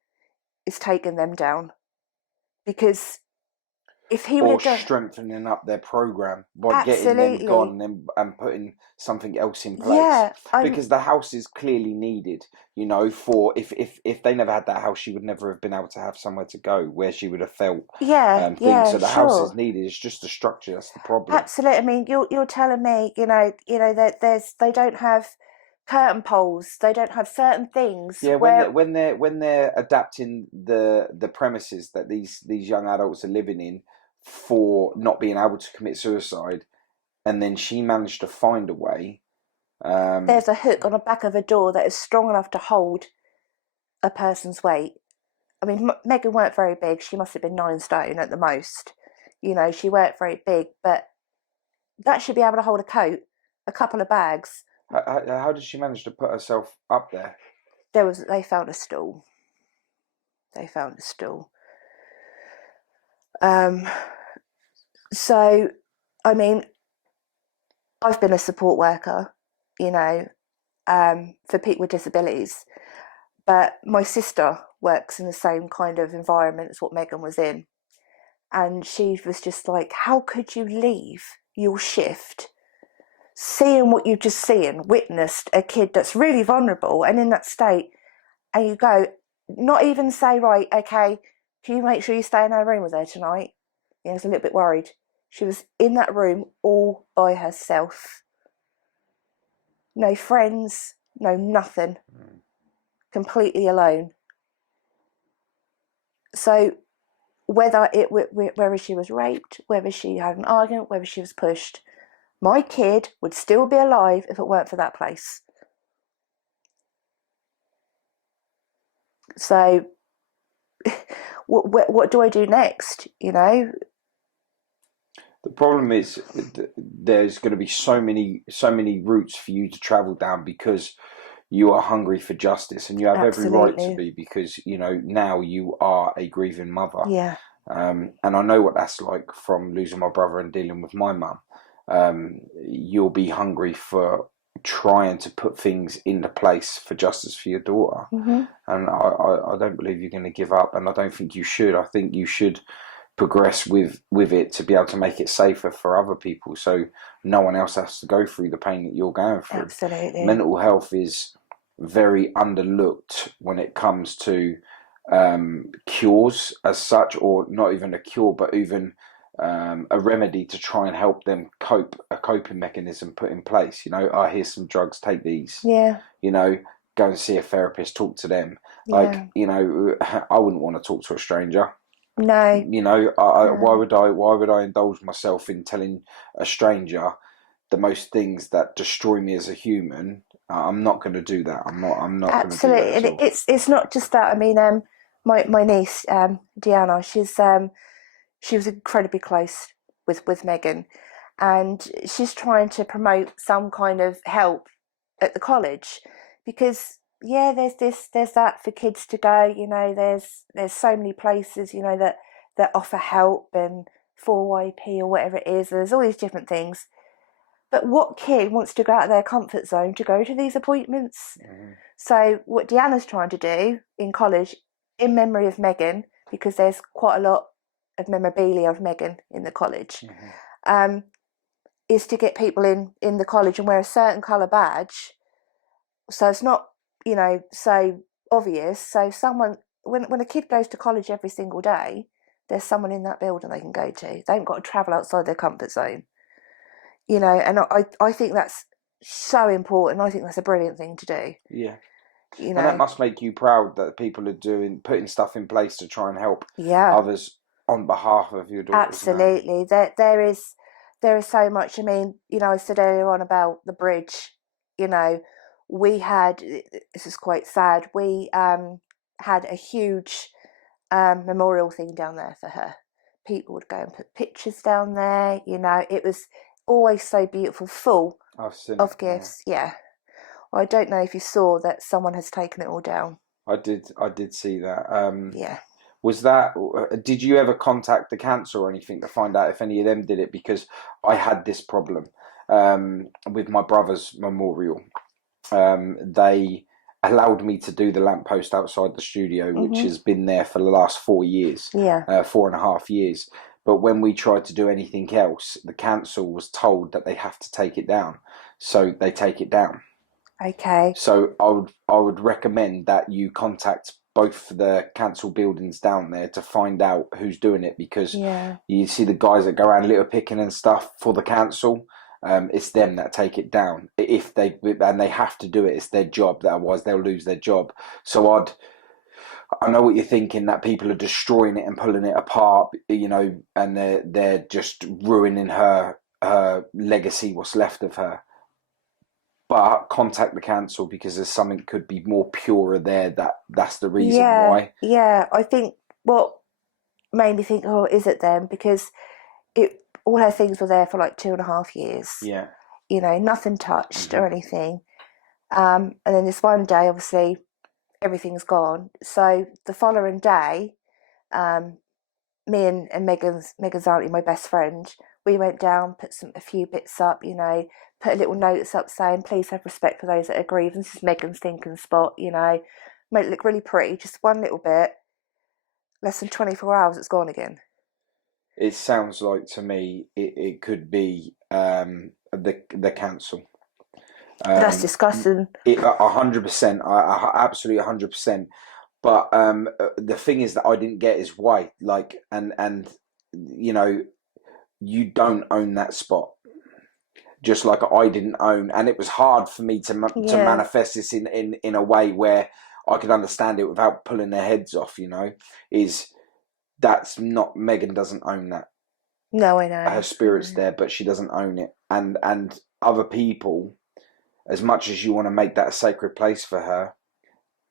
is taking them down. Because if he would have strengthening up their program by getting them gone and putting something else in place. Yeah, because the house is clearly needed. For if they never had that house, she would never have been able to have somewhere to go where she would have felt things. So the house is needed. It's just the structure that's the problem. Absolutely. I mean, you're telling me, that they don't have curtain poles. They don't have certain things. Yeah, when they're adapting the premises that these young adults are living in for not being able to commit suicide, and then she managed to find a way. There's a hook on the back of a door that is strong enough to hold a person's weight. I mean, Megan weren't very big. She must have been 9 stone at the most. She weren't very big, but that should be able to hold a coat, a couple of bags. How did she manage to put herself up there? They found a stool. So, I mean, I've been a support worker, for people with disabilities, but my sister works in the same kind of environment as what Megan was in. And she was just like, how could you leave your shift, seeing what you've just witnessed a kid that's really vulnerable and in that state, and you go, not even say, right, okay, can you make sure you stay in her room with her tonight? I was a little bit worried. She was in that room all by herself. No friends, no nothing. Completely alone. So whether she was raped, whether she had an argument, whether she was pushed, my kid would still be alive if it weren't for that place. So what do I do next, The problem is there's going to be so many routes for you to travel down because you are hungry for justice, and you have every right to be, because now you are a grieving mother. Yeah. And I know what that's like from losing my brother and dealing with my mum. You'll be hungry for trying to put things into place for justice for your daughter. And I don't believe you're going to give up, and I don't think you should. I think you should progress with it to be able to make it safer for other people, so no one else has to go through the pain that you're going through. Absolutely. Mental health is very underlooked when it comes to cures as such, or not even a cure, but even a remedy to try and help them cope, a coping mechanism put in place. You know, here's some drugs, take these. Yeah. You know, go and see a therapist, talk to them. Yeah. Like, you know, I wouldn't want to talk to a stranger. No. You know, why would I indulge myself in telling a stranger the most things that destroy me as a human? I'm not going to do that. I'm not going to do that Absolutely. at all. It's not just that. I mean, my niece, Deanna, she was incredibly close with Megan, and she's trying to promote some kind of help at the college, because there's that for kids to go. You know, there's so many places, you know, that offer help and 4YP or whatever it is. There's all these different things. But what kid wants to go out of their comfort zone to go to these appointments? So what Deanna's trying to do in college, in memory of Megan, because there's quite a lot of memorabilia of Megan in the college, is to get people in the college and wear a certain colour badge, so it's not, you know, so obvious. So someone, when a kid goes to college every single day, there's someone in that building they can go to. They haven't got to travel outside their comfort zone. You know, and I think that's so important. I think that's a brilliant thing to do. Yeah. You know, and that must make you proud that people are putting stuff in place to try and help others on behalf of your daughters. Absolutely. There is so much. I mean, you know, I said earlier on about the bridge. You know, we had, this is quite sad, we had a huge memorial thing down there for her. People would go and put pictures down there. You know, it was always so beautiful, full of gifts. Yeah. I don't know if you saw that someone has taken it all down. I did see that. Yeah. Was that? Did you ever contact the council or anything to find out if any of them did it? Because I had this problem with my brother's memorial. They allowed me to do the lamppost outside the studio, which has been there for the last 4 years. Yeah. 4.5 years. But when we tried to do anything else, the council was told that they have to take it down. So they take it down. Okay. So I would recommend that you contact both the council buildings down there to find out who's doing it, because you see the guys that go around litter picking and stuff for the council. It's them that take it down and they have to do it. It's their job. Otherwise, they'll lose their job. So I know what you're thinking, that people are destroying it and pulling it apart, you know, and they're just ruining her legacy, what's left of her. But contact the council, because there's something could be more purer there. That's the reason why. Yeah, I think what made me think, oh, is it them? Because all her things were there for like 2.5 years. Yeah. You know, nothing touched or anything. And then this one day, obviously, everything's gone. So the following day, me and Megan's auntie, my best friend, we went down, put a few bits up, you know, put a little notes up saying, please have respect for those that are grieving. This is Megan's thinking spot, you know, made it look really pretty. Just one little bit. Less than 24 hours, it's gone again. It sounds like to me it could be the council. That's disgusting. 100%. Absolutely 100%. But the thing is that I didn't get is why. Like, and you know, you don't own that spot. Just like I didn't own, and it was hard for me to manifest this in a way where I could understand it without pulling their heads off. You know, that's not, Megan doesn't own that. No, I know. Her spirit's there, but she doesn't own it. And other people, as much as you want to make that a sacred place for her,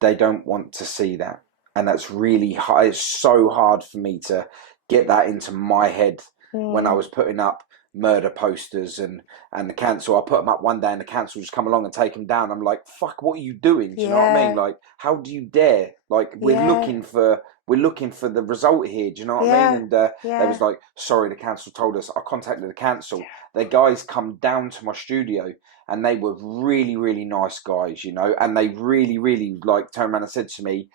they don't want to see that. And that's really hard. It's so hard for me to get that into my head when I was putting up murder posters and the council. I put them up one day and the council just come along and take them down. I'm like, fuck, what are you doing? Do you know what I mean? Like, how do you dare? Like, we're looking for the result here. Do you know what I mean? And they was like, sorry, the council told us. I contacted the council. The guys come down to my studio and they were really, really nice guys, you know, and they really, really like turned around and said to me,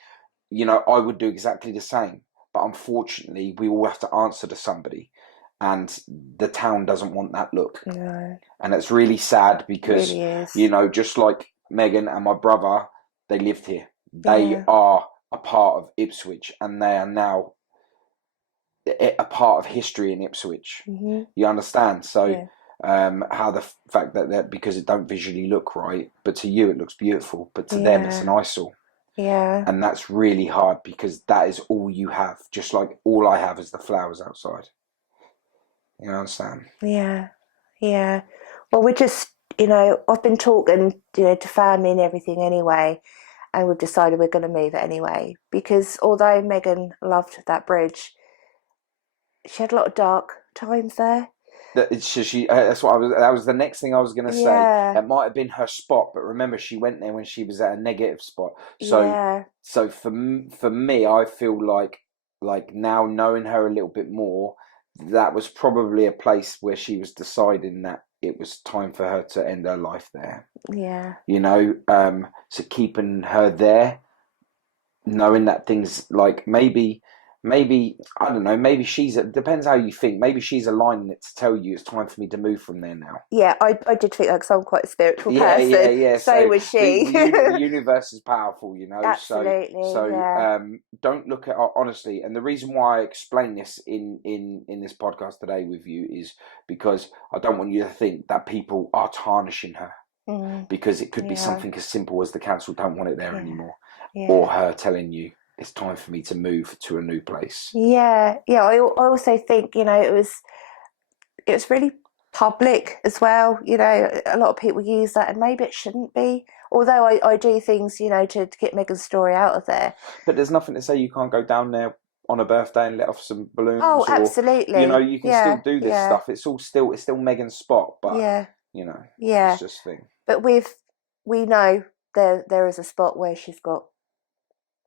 you know, I would do exactly the same. But unfortunately, we all have to answer to somebody. And the town doesn't want that look. No. And it's really sad because, it really is. you know, just like Megan and my brother, they lived here. They are a part of Ipswich, and they are now a part of history in Ipswich. Mm-hmm. You understand? So Yeah. how the fact that because it don't visually look right, but to you it looks beautiful, but to them it's an eyesore. Yeah. And that's really hard because that is all you have. Just like all I have is the flowers outside. You understand? Yeah. Yeah. Well, we're just, I've been talking, to family and everything anyway, and we've decided we're going to move it anyway. Because although Megan loved that bridge, she had a lot of dark times there. That's what that was the next thing I was going to say. Yeah. It might have been her spot, but remember she went there when she was at a negative spot. So for me, I feel like now knowing her a little bit more, that was probably a place where she was deciding that it was time for her to end her life there. Yeah. So keeping her there, knowing that things like maybe I don't know, maybe depends how you think, maybe she's aligning it to tell you it's time for me to move from there now. Yeah, I did think that because I'm quite a spiritual person. Yeah. So was she. The universe is powerful, Absolutely. So don't look at honestly. And the reason why I explain this in this podcast today with you is because I don't want you to think that people are tarnishing her. Because it could be something as simple as the council don't want it there anymore, or her telling you it's time for me to move to a new place. Yeah. I also think it was really public as well. A lot of people use that, and maybe it shouldn't be. Although I do things to get Megan's story out of there. But there's nothing to say you can't go down there on a birthday and let off some balloons. Oh, absolutely. You can still do this stuff. It's still Megan's spot, but it's just a thing. But we know there is a spot where she's got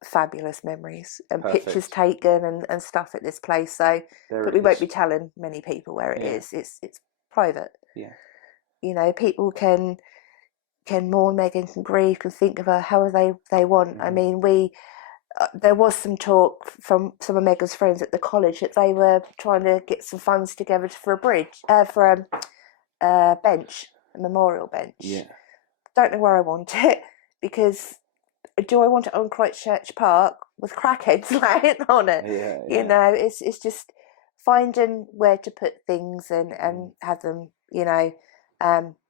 fabulous memories and pictures taken and stuff at this place. So, but we won't be telling many people where it is. It's private. Yeah. People can mourn Megan, can grieve, can think of her however they want. I mean, there was some talk from some of Megan's friends at the college that they were trying to get some funds together for a bridge, for a bench, a memorial bench. Yeah. Don't know where I want it, because do I want it on Christchurch Park with crackheads laying on it? Yeah. It's just finding where to put things and have them.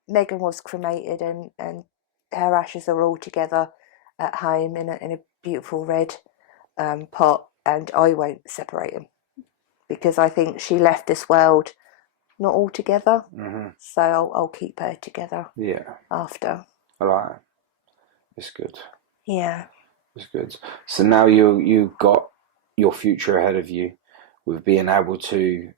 Megan was cremated and her ashes are all together at home in a beautiful red pot, and I won't separate them because I think she left this world not all together. So I'll keep her together. Yeah. After. I like it. It's good. Yeah. It's good. So now you've got your future ahead of you with being able to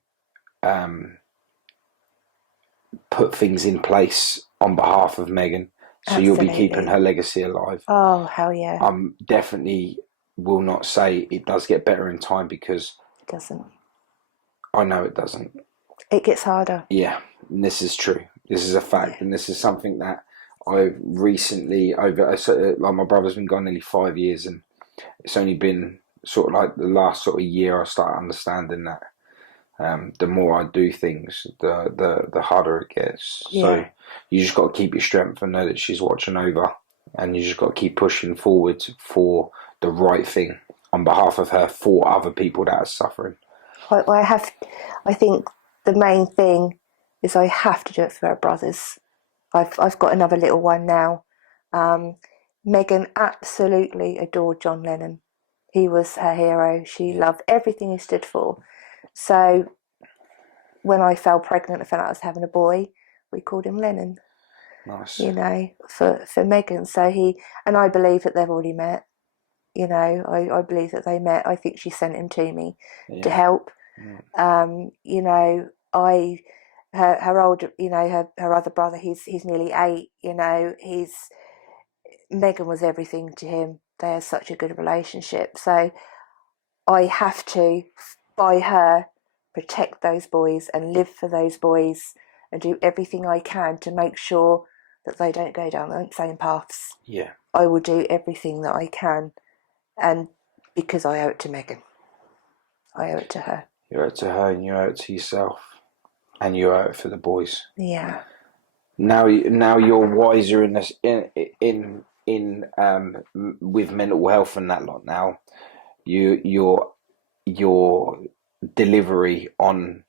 put things in place on behalf of Megan. So you'll be keeping her legacy alive. Oh, hell yeah. Definitely will not say it does get better in time, because it doesn't. I know it doesn't. It gets harder. Yeah, and this is true. This is a fact, and this is something that I recently like my brother's been gone nearly 5 years, and it's only been sort of like the last sort of year I started understanding that the more I do things, the harder it gets. Yeah. So you just got to keep your strength and know that she's watching over, and you just got to keep pushing forward for the right thing on behalf of her, for other people that are suffering. I think the main thing is I have to do it for her brothers. I've got another little one now. Megan absolutely adored John Lennon. He was her hero. She loved everything he stood for. So when I fell pregnant and found out I was having a boy, we called him Lennon. Nice. For Megan. So I believe that they've already met. I believe that they met. I think she sent him to me to help. Her older, her other brother, he's nearly 8. Megan was everything to him. They had such a good relationship. So I have to, by her, protect those boys and live for those boys and do everything I can to make sure that they don't go down the same paths. Yeah. I will do everything that I can, and because I owe it to Megan. I owe it to her. You owe it to her, and you owe it to yourself, and you owe it for the boys. Yeah. Now you're wiser in this with mental health and that lot. Now you're delivery on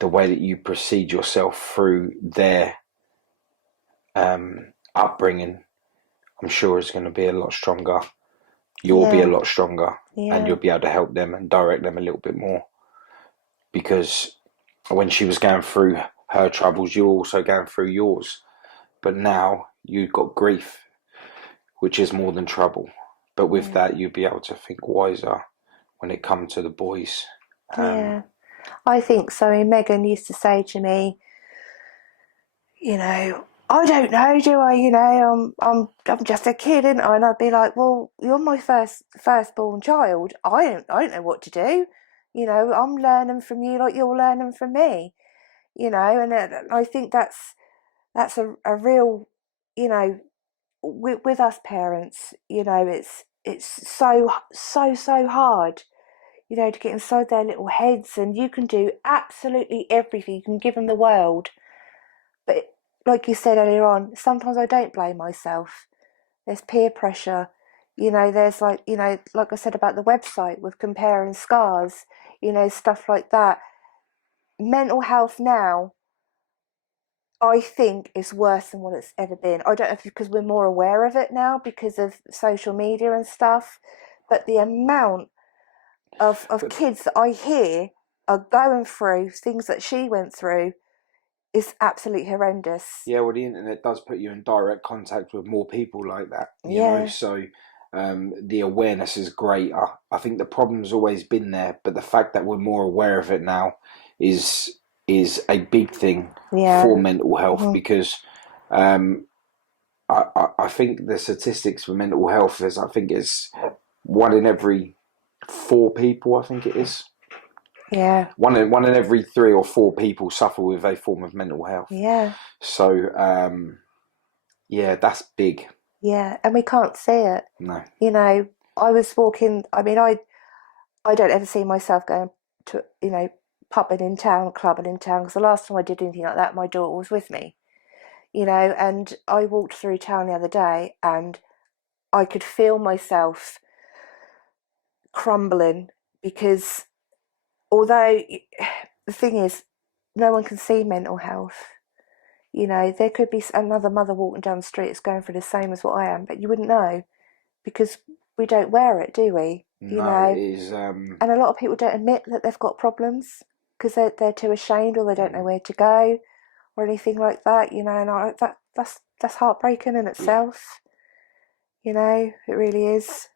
the way that you proceed yourself through their upbringing, I'm sure is going to be a lot stronger. You'll be a lot stronger, and you'll be able to help them and direct them a little bit more. Because when she was going through her troubles, you're also going through yours. But now you've got grief, which is more than trouble. But with that, you'll be able to think wiser when it comes to the boys. I think so. Megan used to say to me, you know, I don't know, do I? You know, I'm just a kid, ain't I? And I'd be like, well, you're my firstborn child. I don't know what to do. You know, I'm learning from you like you're learning from me. You know, and I think that's a real, you know, with us parents. You know, it's so hard. You know, to get inside their little heads, and you can do absolutely everything. You can give them the world, but like you said earlier on, sometimes I don't blame myself. There's peer pressure. You know, there's like I said about the website with comparing scars, you know, stuff like that. Mental health now, I think, is worse than what it's ever been. I don't know if it's because we're more aware of it now because of social media and stuff, but the amount of kids that I hear are going through things that she went through is absolutely horrendous. Yeah, well, the internet does put you in direct contact with more people like that, you know, so the awareness is greater. I think the problem's always been there, but the fact that we're more aware of it now is a big thing for mental health because I think the statistics for mental health is, I think it's 1 in every 4 people, I think it is. Yeah. One in every 3 or 4 people suffer with a form of mental health. Yeah. So, that's big. Yeah, and we can't see it. No. You know, I was walking. I mean, I don't ever see myself going to, you know, pubbing in town, clubbing in town. Because the last time I did anything like that, my daughter was with me. You know, and I walked through town the other day, and I could feel myself crumbling because although the thing is, no one can see mental health. You know, there could be another mother walking down the street that's going through the same as what I am, but you wouldn't know because we don't wear it, do we? You know, it is, and a lot of people don't admit that they've got problems because they're too ashamed or they don't know where to go or anything like that. You know, and that's heartbreaking in itself. You know, it really is.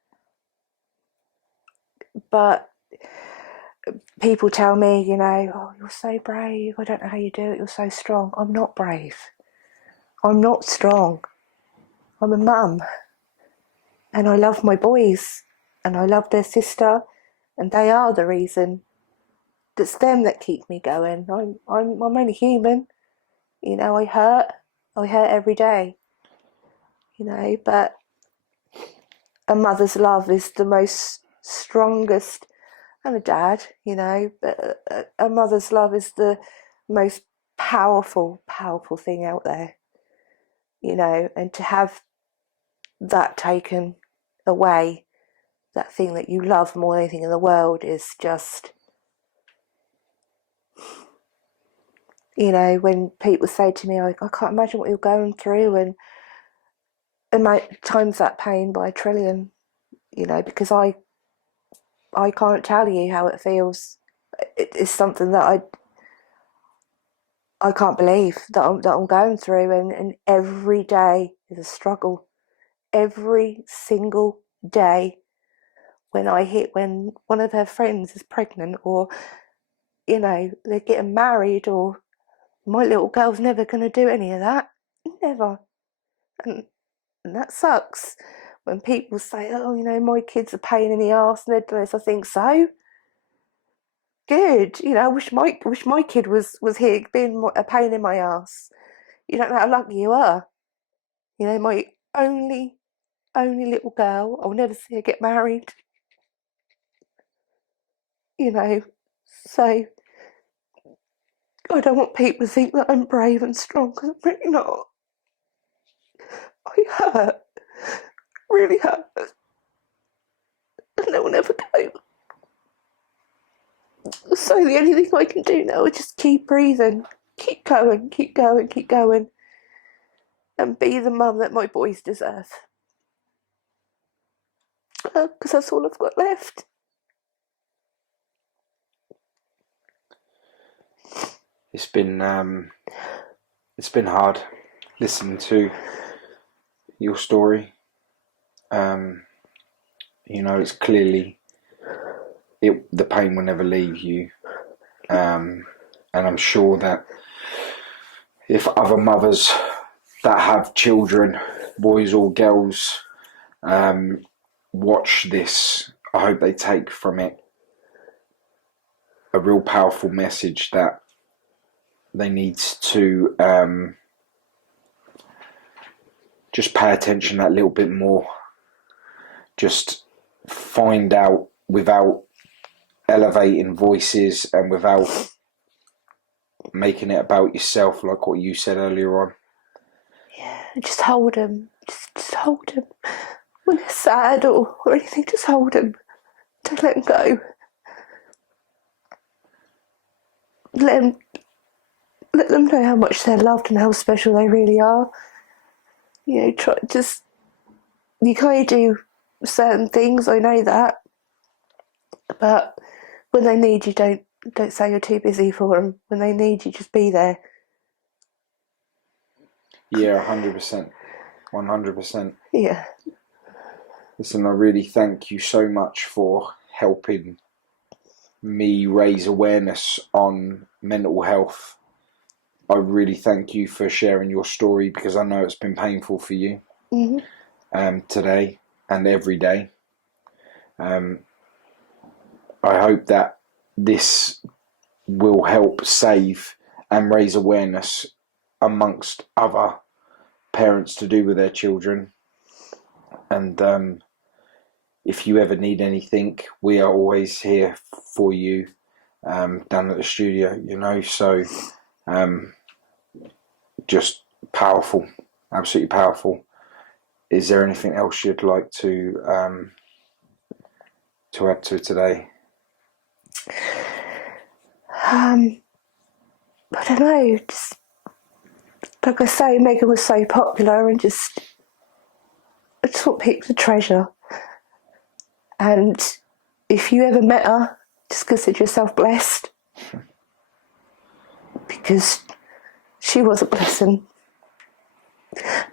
But people tell me, you know, oh, you're so brave. I don't know how you do it. You're so strong. I'm not brave. I'm not strong. I'm a mum. And I love my boys. And I love their sister. And they are the reason. It's them that keep me going. I'm only human. You know, I hurt. I hurt every day. You know, but a mother's love is the most strongest, and a dad, you know, but a mother's love is the most powerful thing out there, you know, and to have that taken away, that thing that you love more than anything in the world, is just, you know, when people say to me, I can't imagine what you're going through, and times that pain by a trillion, you know, because I can't tell you how it feels. It is something that I can't believe that I'm going through, and every day is a struggle. Every single day, when one of her friends is pregnant, or you know, they're getting married, or my little girl's never going to do any of that, never, and that sucks. When people say, "Oh, you know, my kid's a pain in the arse," and they're doing this, I think so. Good, you know. I wish my kid was here being a pain in my ass. You don't know how lucky you are. You know, my only little girl. I'll never see her get married. You know, so I don't want people to think that I'm brave and strong, because I'm really not. I hurt, really hurt, and it will never go. So the only thing I can do now is just keep breathing, keep going, keep going, keep going, and be the mum that my boys deserve. Because that's all I've got left. It's been hard listening to your story. You know, it's clearly the pain will never leave you, and I'm sure that if other mothers that have children, boys or girls, watch this, I hope they take from it a real powerful message that they need to just pay attention that little bit more. Just find out without elevating voices and without making it about yourself, like what you said earlier on. Yeah, just hold them. Just hold them. When they're sad or anything, just hold them. Don't let them go. Let them know how much they're loved and how special they really are. You know, you can't do certain things, I know that. But when they need you, don't say you're too busy for them. When they need you, just be there. Yeah, 100%. 100%. Yeah. Listen, I really thank you so much for helping me raise awareness on mental health. I really thank you for sharing your story, because I know it's been painful for you today and every day. I hope that this will help save and raise awareness amongst other parents to do with their children. And if you ever need anything, we are always here for you down at the studio, you know. So just powerful, absolutely powerful. Is there anything else you'd like to add to today? I don't know, just like I say, Megan was so popular, and I just want people to treasure. And if you ever met her, just consider yourself blessed, because she was a blessing.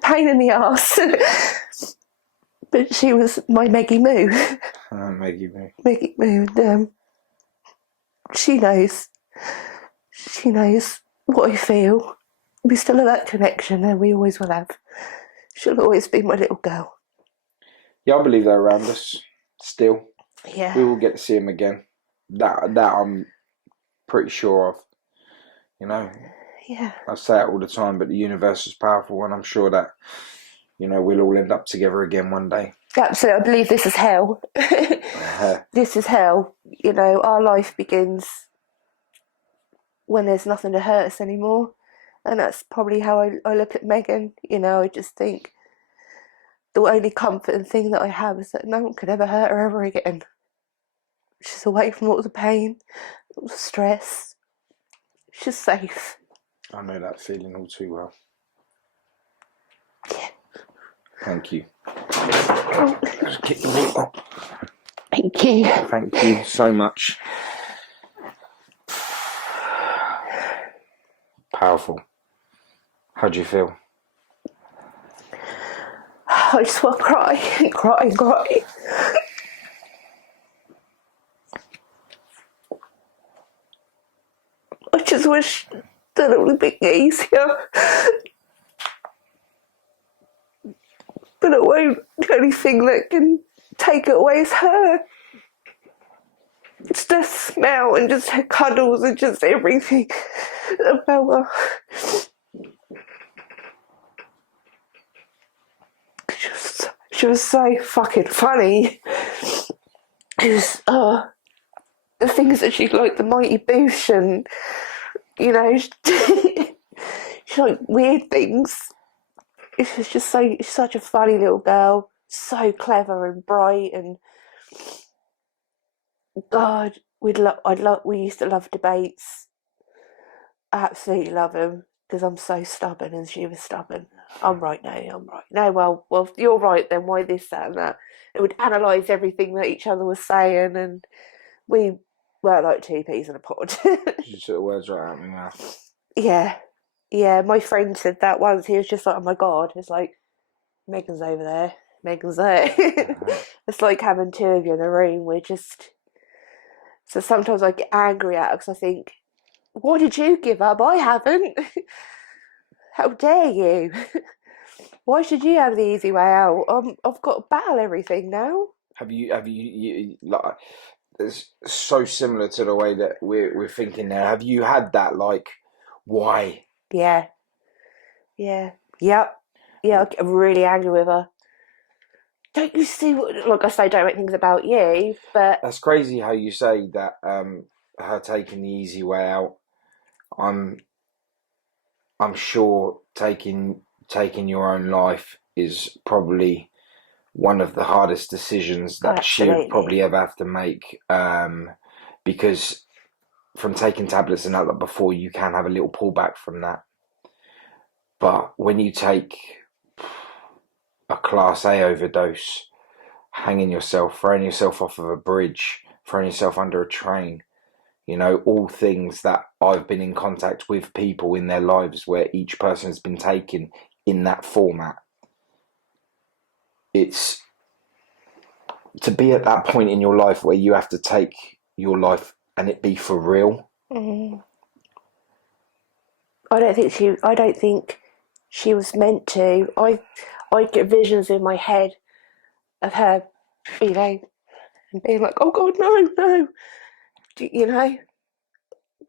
Pain in the arse, but she was my Meggie Moo. Meggie Moo. Meggie Moo. And, she knows what I feel. We still have that connection, and we always will have. She'll always be my little girl. Yeah, I believe they're around us still. Yeah. We will get to see them again. That I'm pretty sure of. You know. Yeah. I say it all the time, but the universe is powerful, and I'm sure that, you know, we'll all end up together again one day. Absolutely, I believe this is hell. This is hell. You know, our life begins when there's nothing to hurt us anymore, and that's probably how I look at Megan. You know, I just think the only comforting thing that I have is that no one could ever hurt her ever again. She's away from all the pain, all the stress. She's safe. I know that feeling all too well. Yeah. Thank you. Just kick the wall up. Thank you. Thank you so much. Powerful. How do you feel? I just want to cry and cry and cry. I just wish that it would have been easier. But it won't. The only thing that can take it away is her. It's just smell and just her cuddles and just everything about her. She was so fucking funny. It was, the things that she liked, the Mighty Boosh, and, you know, she liked weird things. It was just she's such a funny little girl, so clever and bright, and God, we used to love debates. I absolutely love them because I'm so stubborn and she was stubborn. I'm right now. I'm right. No, well, you're right then. Why this, that, and that? It would analyse everything that each other was saying, and we were like two peas in a pod. Just sort of words right out of my mouth. Yeah. My friend said that once. He was just like, "Oh my god!" It's like Megan's over there. Megan's there. It's like having two of you in a room. We're just. So sometimes I get angry at her because I think, "Why did you give up? I haven't. How dare you? Why should you have the easy way out? I've got to battle everything now." Have you like? It's so similar to the way that we're thinking now. Have you had that like, why? Yeah. Yep. Yeah, I get really angry with her. Don't you see what, like I say, don't make things about you, but That's crazy how you say that. Her taking the easy way out. I'm sure taking your own life is probably one of the hardest decisions that she would probably ever have to make. Because from taking tablets and that before, you can have a little pullback from that. But when you take a class A overdose, hanging yourself, throwing yourself off of a bridge, throwing yourself under a train, you know, all things that I've been in contact with people in their lives where each person has been taken in that format. It's to be at that point in your life where you have to take your life and it be for real. I don't think she was meant to. I get visions in my head of her, you know, and being like, "Oh God, no," you know,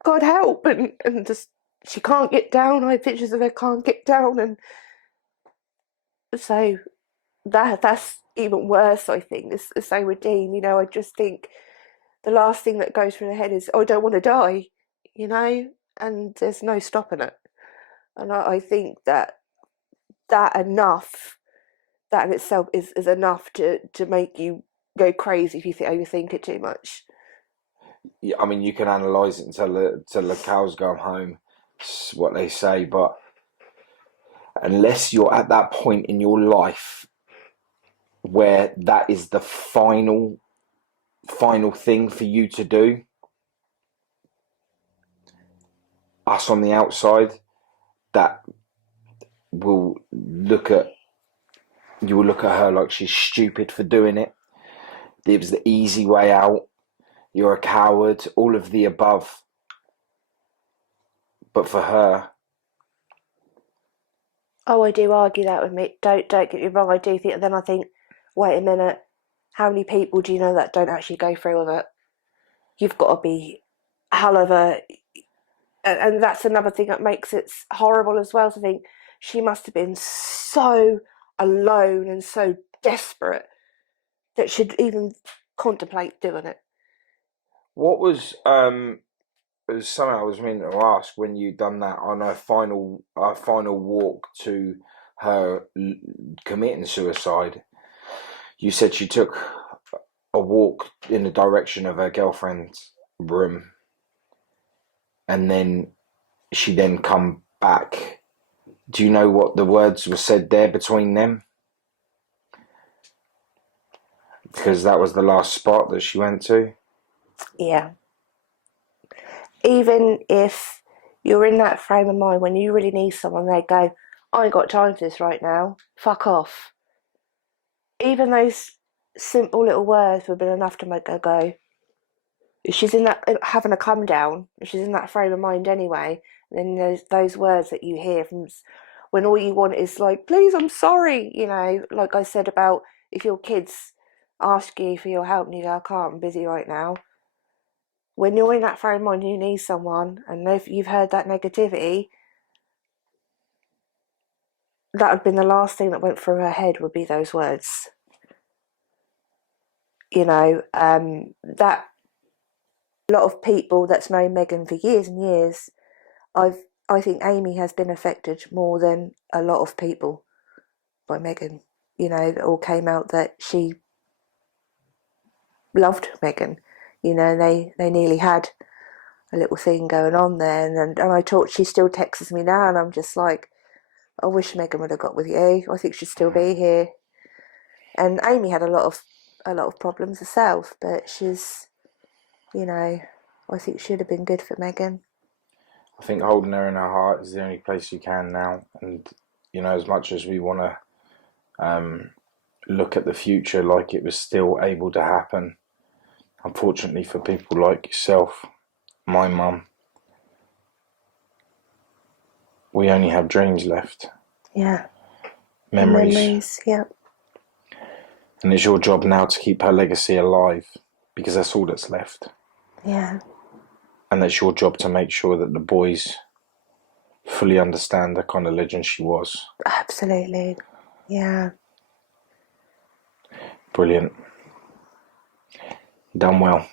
"God help," and just she can't get down. I have pictures of her can't get down, and so that's even worse. I think the same with Dean. You know, I just think the last thing that goes through her head is, "Oh, I don't want to die," you know, and there's no stopping it. And I think that enough, that in itself is enough to make you go crazy if you overthink it too much. I mean, you can analyse it until the cows go home. It's what they say, but unless you're at that point in your life where that is the final thing for you to do, us on the outside that will look at her like she's stupid for doing it. It was the easy way out. You're a coward, all of the above. But for her, oh, I do argue that with me. Don't get me wrong. I do think, and then I think, wait a minute, how many people do you know that don't actually go through with it? You've got to be hell of a, and that's another thing that makes it horrible as well. To think she must have been so alone and so desperate that she'd even contemplate doing it. what was it was something I was meaning to ask when you done that on our final walk to her committing suicide. You said she took a walk in the direction of her girlfriend's room, and then she then come back. Do you know what the words were said there between them? Because that was the last spot that she went to. Yeah. Even if you're in that frame of mind when you really need someone, they go, "I ain't got time for this right now. Fuck off." Even those simple little words would have been enough to make her go. If she's in that, having a come down, if she's in that frame of mind anyway, then there's those words that you hear from when all you want is like, "Please, I'm sorry," you know, like I said about if your kids ask you for your help and you go, "I can't, I'm busy right now." When you're in that frame of mind and you need someone, and if you've heard that negativity, that would have been the last thing that went through her head would be those words. You know, that a lot of people that's known Megan for years and years, I think Amy has been affected more than a lot of people by Megan. You know, it all came out that she loved Megan. you know, they nearly had a little thing going on there. And I talk, she still texts me now, and I'm just like, I wish Megan would have got with you. I think she'd still be here. And Amy had a lot of problems herself, but she's, you know, I think she'd have been good for Megan. I think holding her in her heart is the only place you can now. And, you know, as much as we want to look at the future like it was still able to happen, unfortunately for people like yourself, my mum, we only have dreams left. Yeah. Memories. Yeah. And it's your job now to keep her legacy alive, because that's all that's left. Yeah. And it's your job to make sure that the boys fully understand the kind of legend she was. Absolutely. Yeah. Brilliant. Done well.